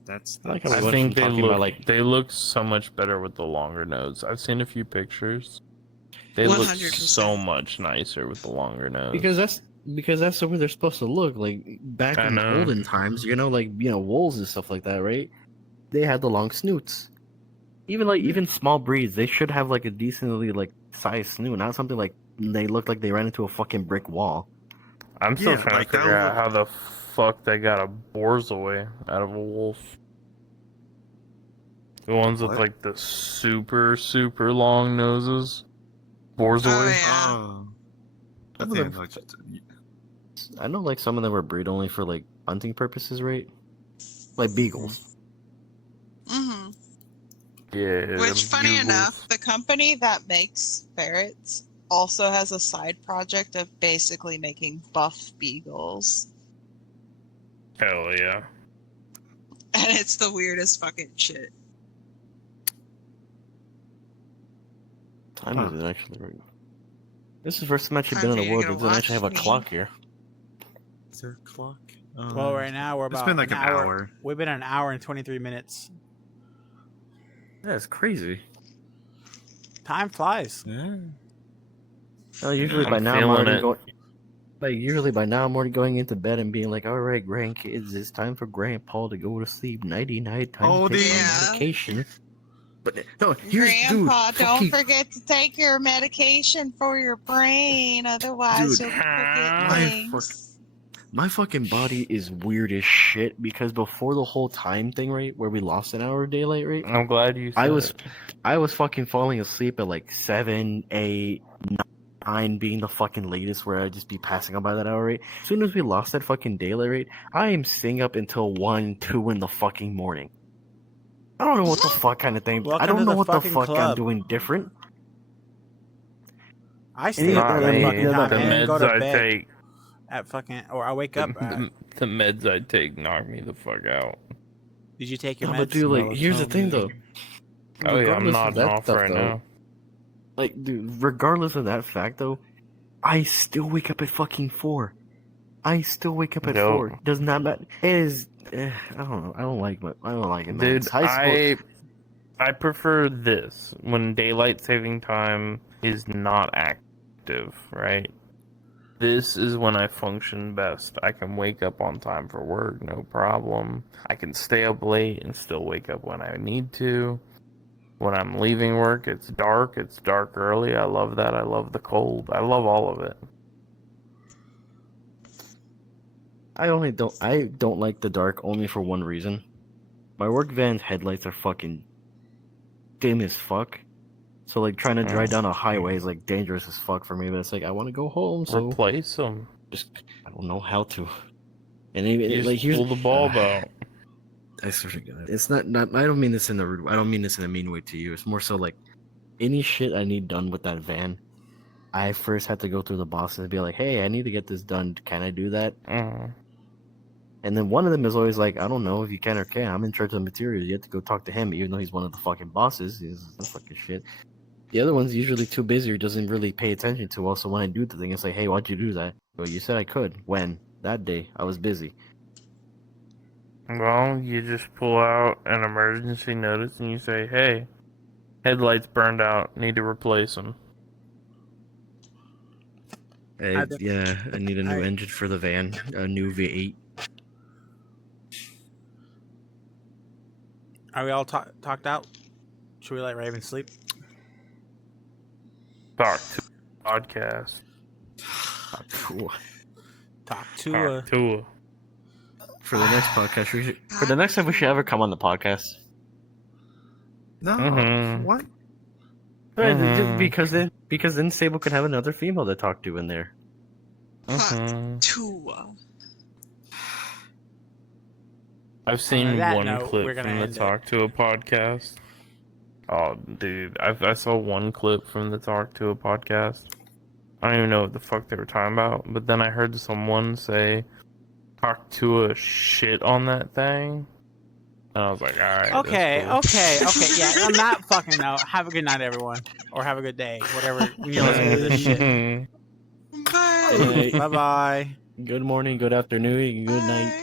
That's I like how I we went think from they talking look about like they look so much better with the longer nose. I've seen a few pictures. They look 100%. so much nicer with the longer nose. because that's the way they're supposed to look. Like back I in the know. olden times, wolves and stuff like that, right? They had the long snoots. Even small breeds, they should have like a decently like sized snoot, not something like they look like they ran into a fucking brick wall. I'm still Yeah, trying like to figure that out how the fuck they got a borzoi out of a wolf. The ones with What? like the super super long noses. Borzoi. Oh, yeah. Oh. I Some of think them- like, I know like some of them were bred only for like hunting purposes, right? Like beagles. hmm Yeah. Which, them funny bugles. enough, the company that makes ferrets also has a side project of basically making buff beagles. Hell yeah. And it's the weirdest fucking shit. Time Huh. is it actually right? This is the first time I've actually Time been for in the you world to that doesn't actually have a watch me. clock here. is there a clock? Well, right now we're about It's been like an hour. We've been an hour and 23 minutes. That's crazy. Time flies. Yeah. Usually I'm by now I'm feeling already it. going. Like usually by now I'm already going into bed and being like, all right, grandkids, it's time for Grandpa to go to sleep. Nighty night, time Oh, to take yeah. my medication. But no, here's Grandpa, dude. don't fucking- forget to take your medication for your brain, otherwise Dude, you'll forget my things. My fucking body is weird as shit because before the whole time thing, right, where we lost an hour of daylight, right? I'm glad you said I was fucking falling asleep at like 7, 8, 9 being the fucking latest where I'd just be passing out by that hour, right? As soon as we lost that fucking daylight, right, I am staying up until 1, 2 in the fucking morning. I don't know what the fuck kind of thing. I Welcome don't to know the what the fucking fuck I'm club. doing different. I stay Yeah, up Not at me. that fucking Yeah, time the and then go meds to I bed take. at fucking, or I wake up. The meds I take knock me the fuck out. Did you take your No, meds? but dude, like, No, here's the tell thing me. though. Oh yeah, I'm Regardless of nodding that off stuff, right though, now. Like, dude, regardless of that fact though, I still wake up at fucking 4. I still wake up at Nope. 4. Does not matter. It is. I don't know. I don't like it, man. Dude, It's high school. I prefer this when daylight saving time is not active, right? This is when I function best. I can wake up on time for work, no problem. I can stay up late and still wake up when I need to. When I'm leaving work, it's dark early. I love that. I love the cold. I love all of it. I don't like the dark only for one reason. My work van's headlights are fucking dim as fuck. So like trying to drive down a highway is like dangerous as fuck for me. But it's like I want to go home, so Replace them. just I don't know how to. And even You like just here's pull the bulb out. I swear to God, it's not. I don't mean this in a rude. I don't mean this in a mean way to you. It's more so like any shit I need done with that van. I first had to go through the bosses and be like, "Hey, I need to get this done. Can I do that?" And then one of them is always like, "I don't know if you can or can't. I'm in charge of the materials. You have to go talk to him, even though he's one of the fucking bosses. He's fucking shit." The other one's usually too busy or doesn't really pay attention to us. So when I do the thing, it's like, "Hey, why'd you do that?" Well, you said I could. When? That day. I was busy. Well, you just pull out an emergency notice and you say, "Hey, headlights burned out. Need to replace them." I need a new engine for the van. A new V8. Are we all talked out? Should we let Raven sleep? Talk to podcast. Cool. Talk to Talk to her. For the next podcast, for the next time we should ever come on the podcast. No, Mhm. what? Right, Mhm. because then Sable could have another female to talk to in there. Tua. I've seen On that one note, we're clip gonna from the end it. Talk to a podcast. Oh, dude, I saw one clip from the Talk to a podcast. I don't even know what the fuck they were talking about, but then I heard someone say "Talk to a shit" on that thing, and I was like, "All right." Okay, that's cool. okay. Yeah, on that fucking note, have a good night, everyone. Or have a good day, whatever when you're listening to this shit. Bye. Bye-bye. Good morning, good afternoon, good night. Bye.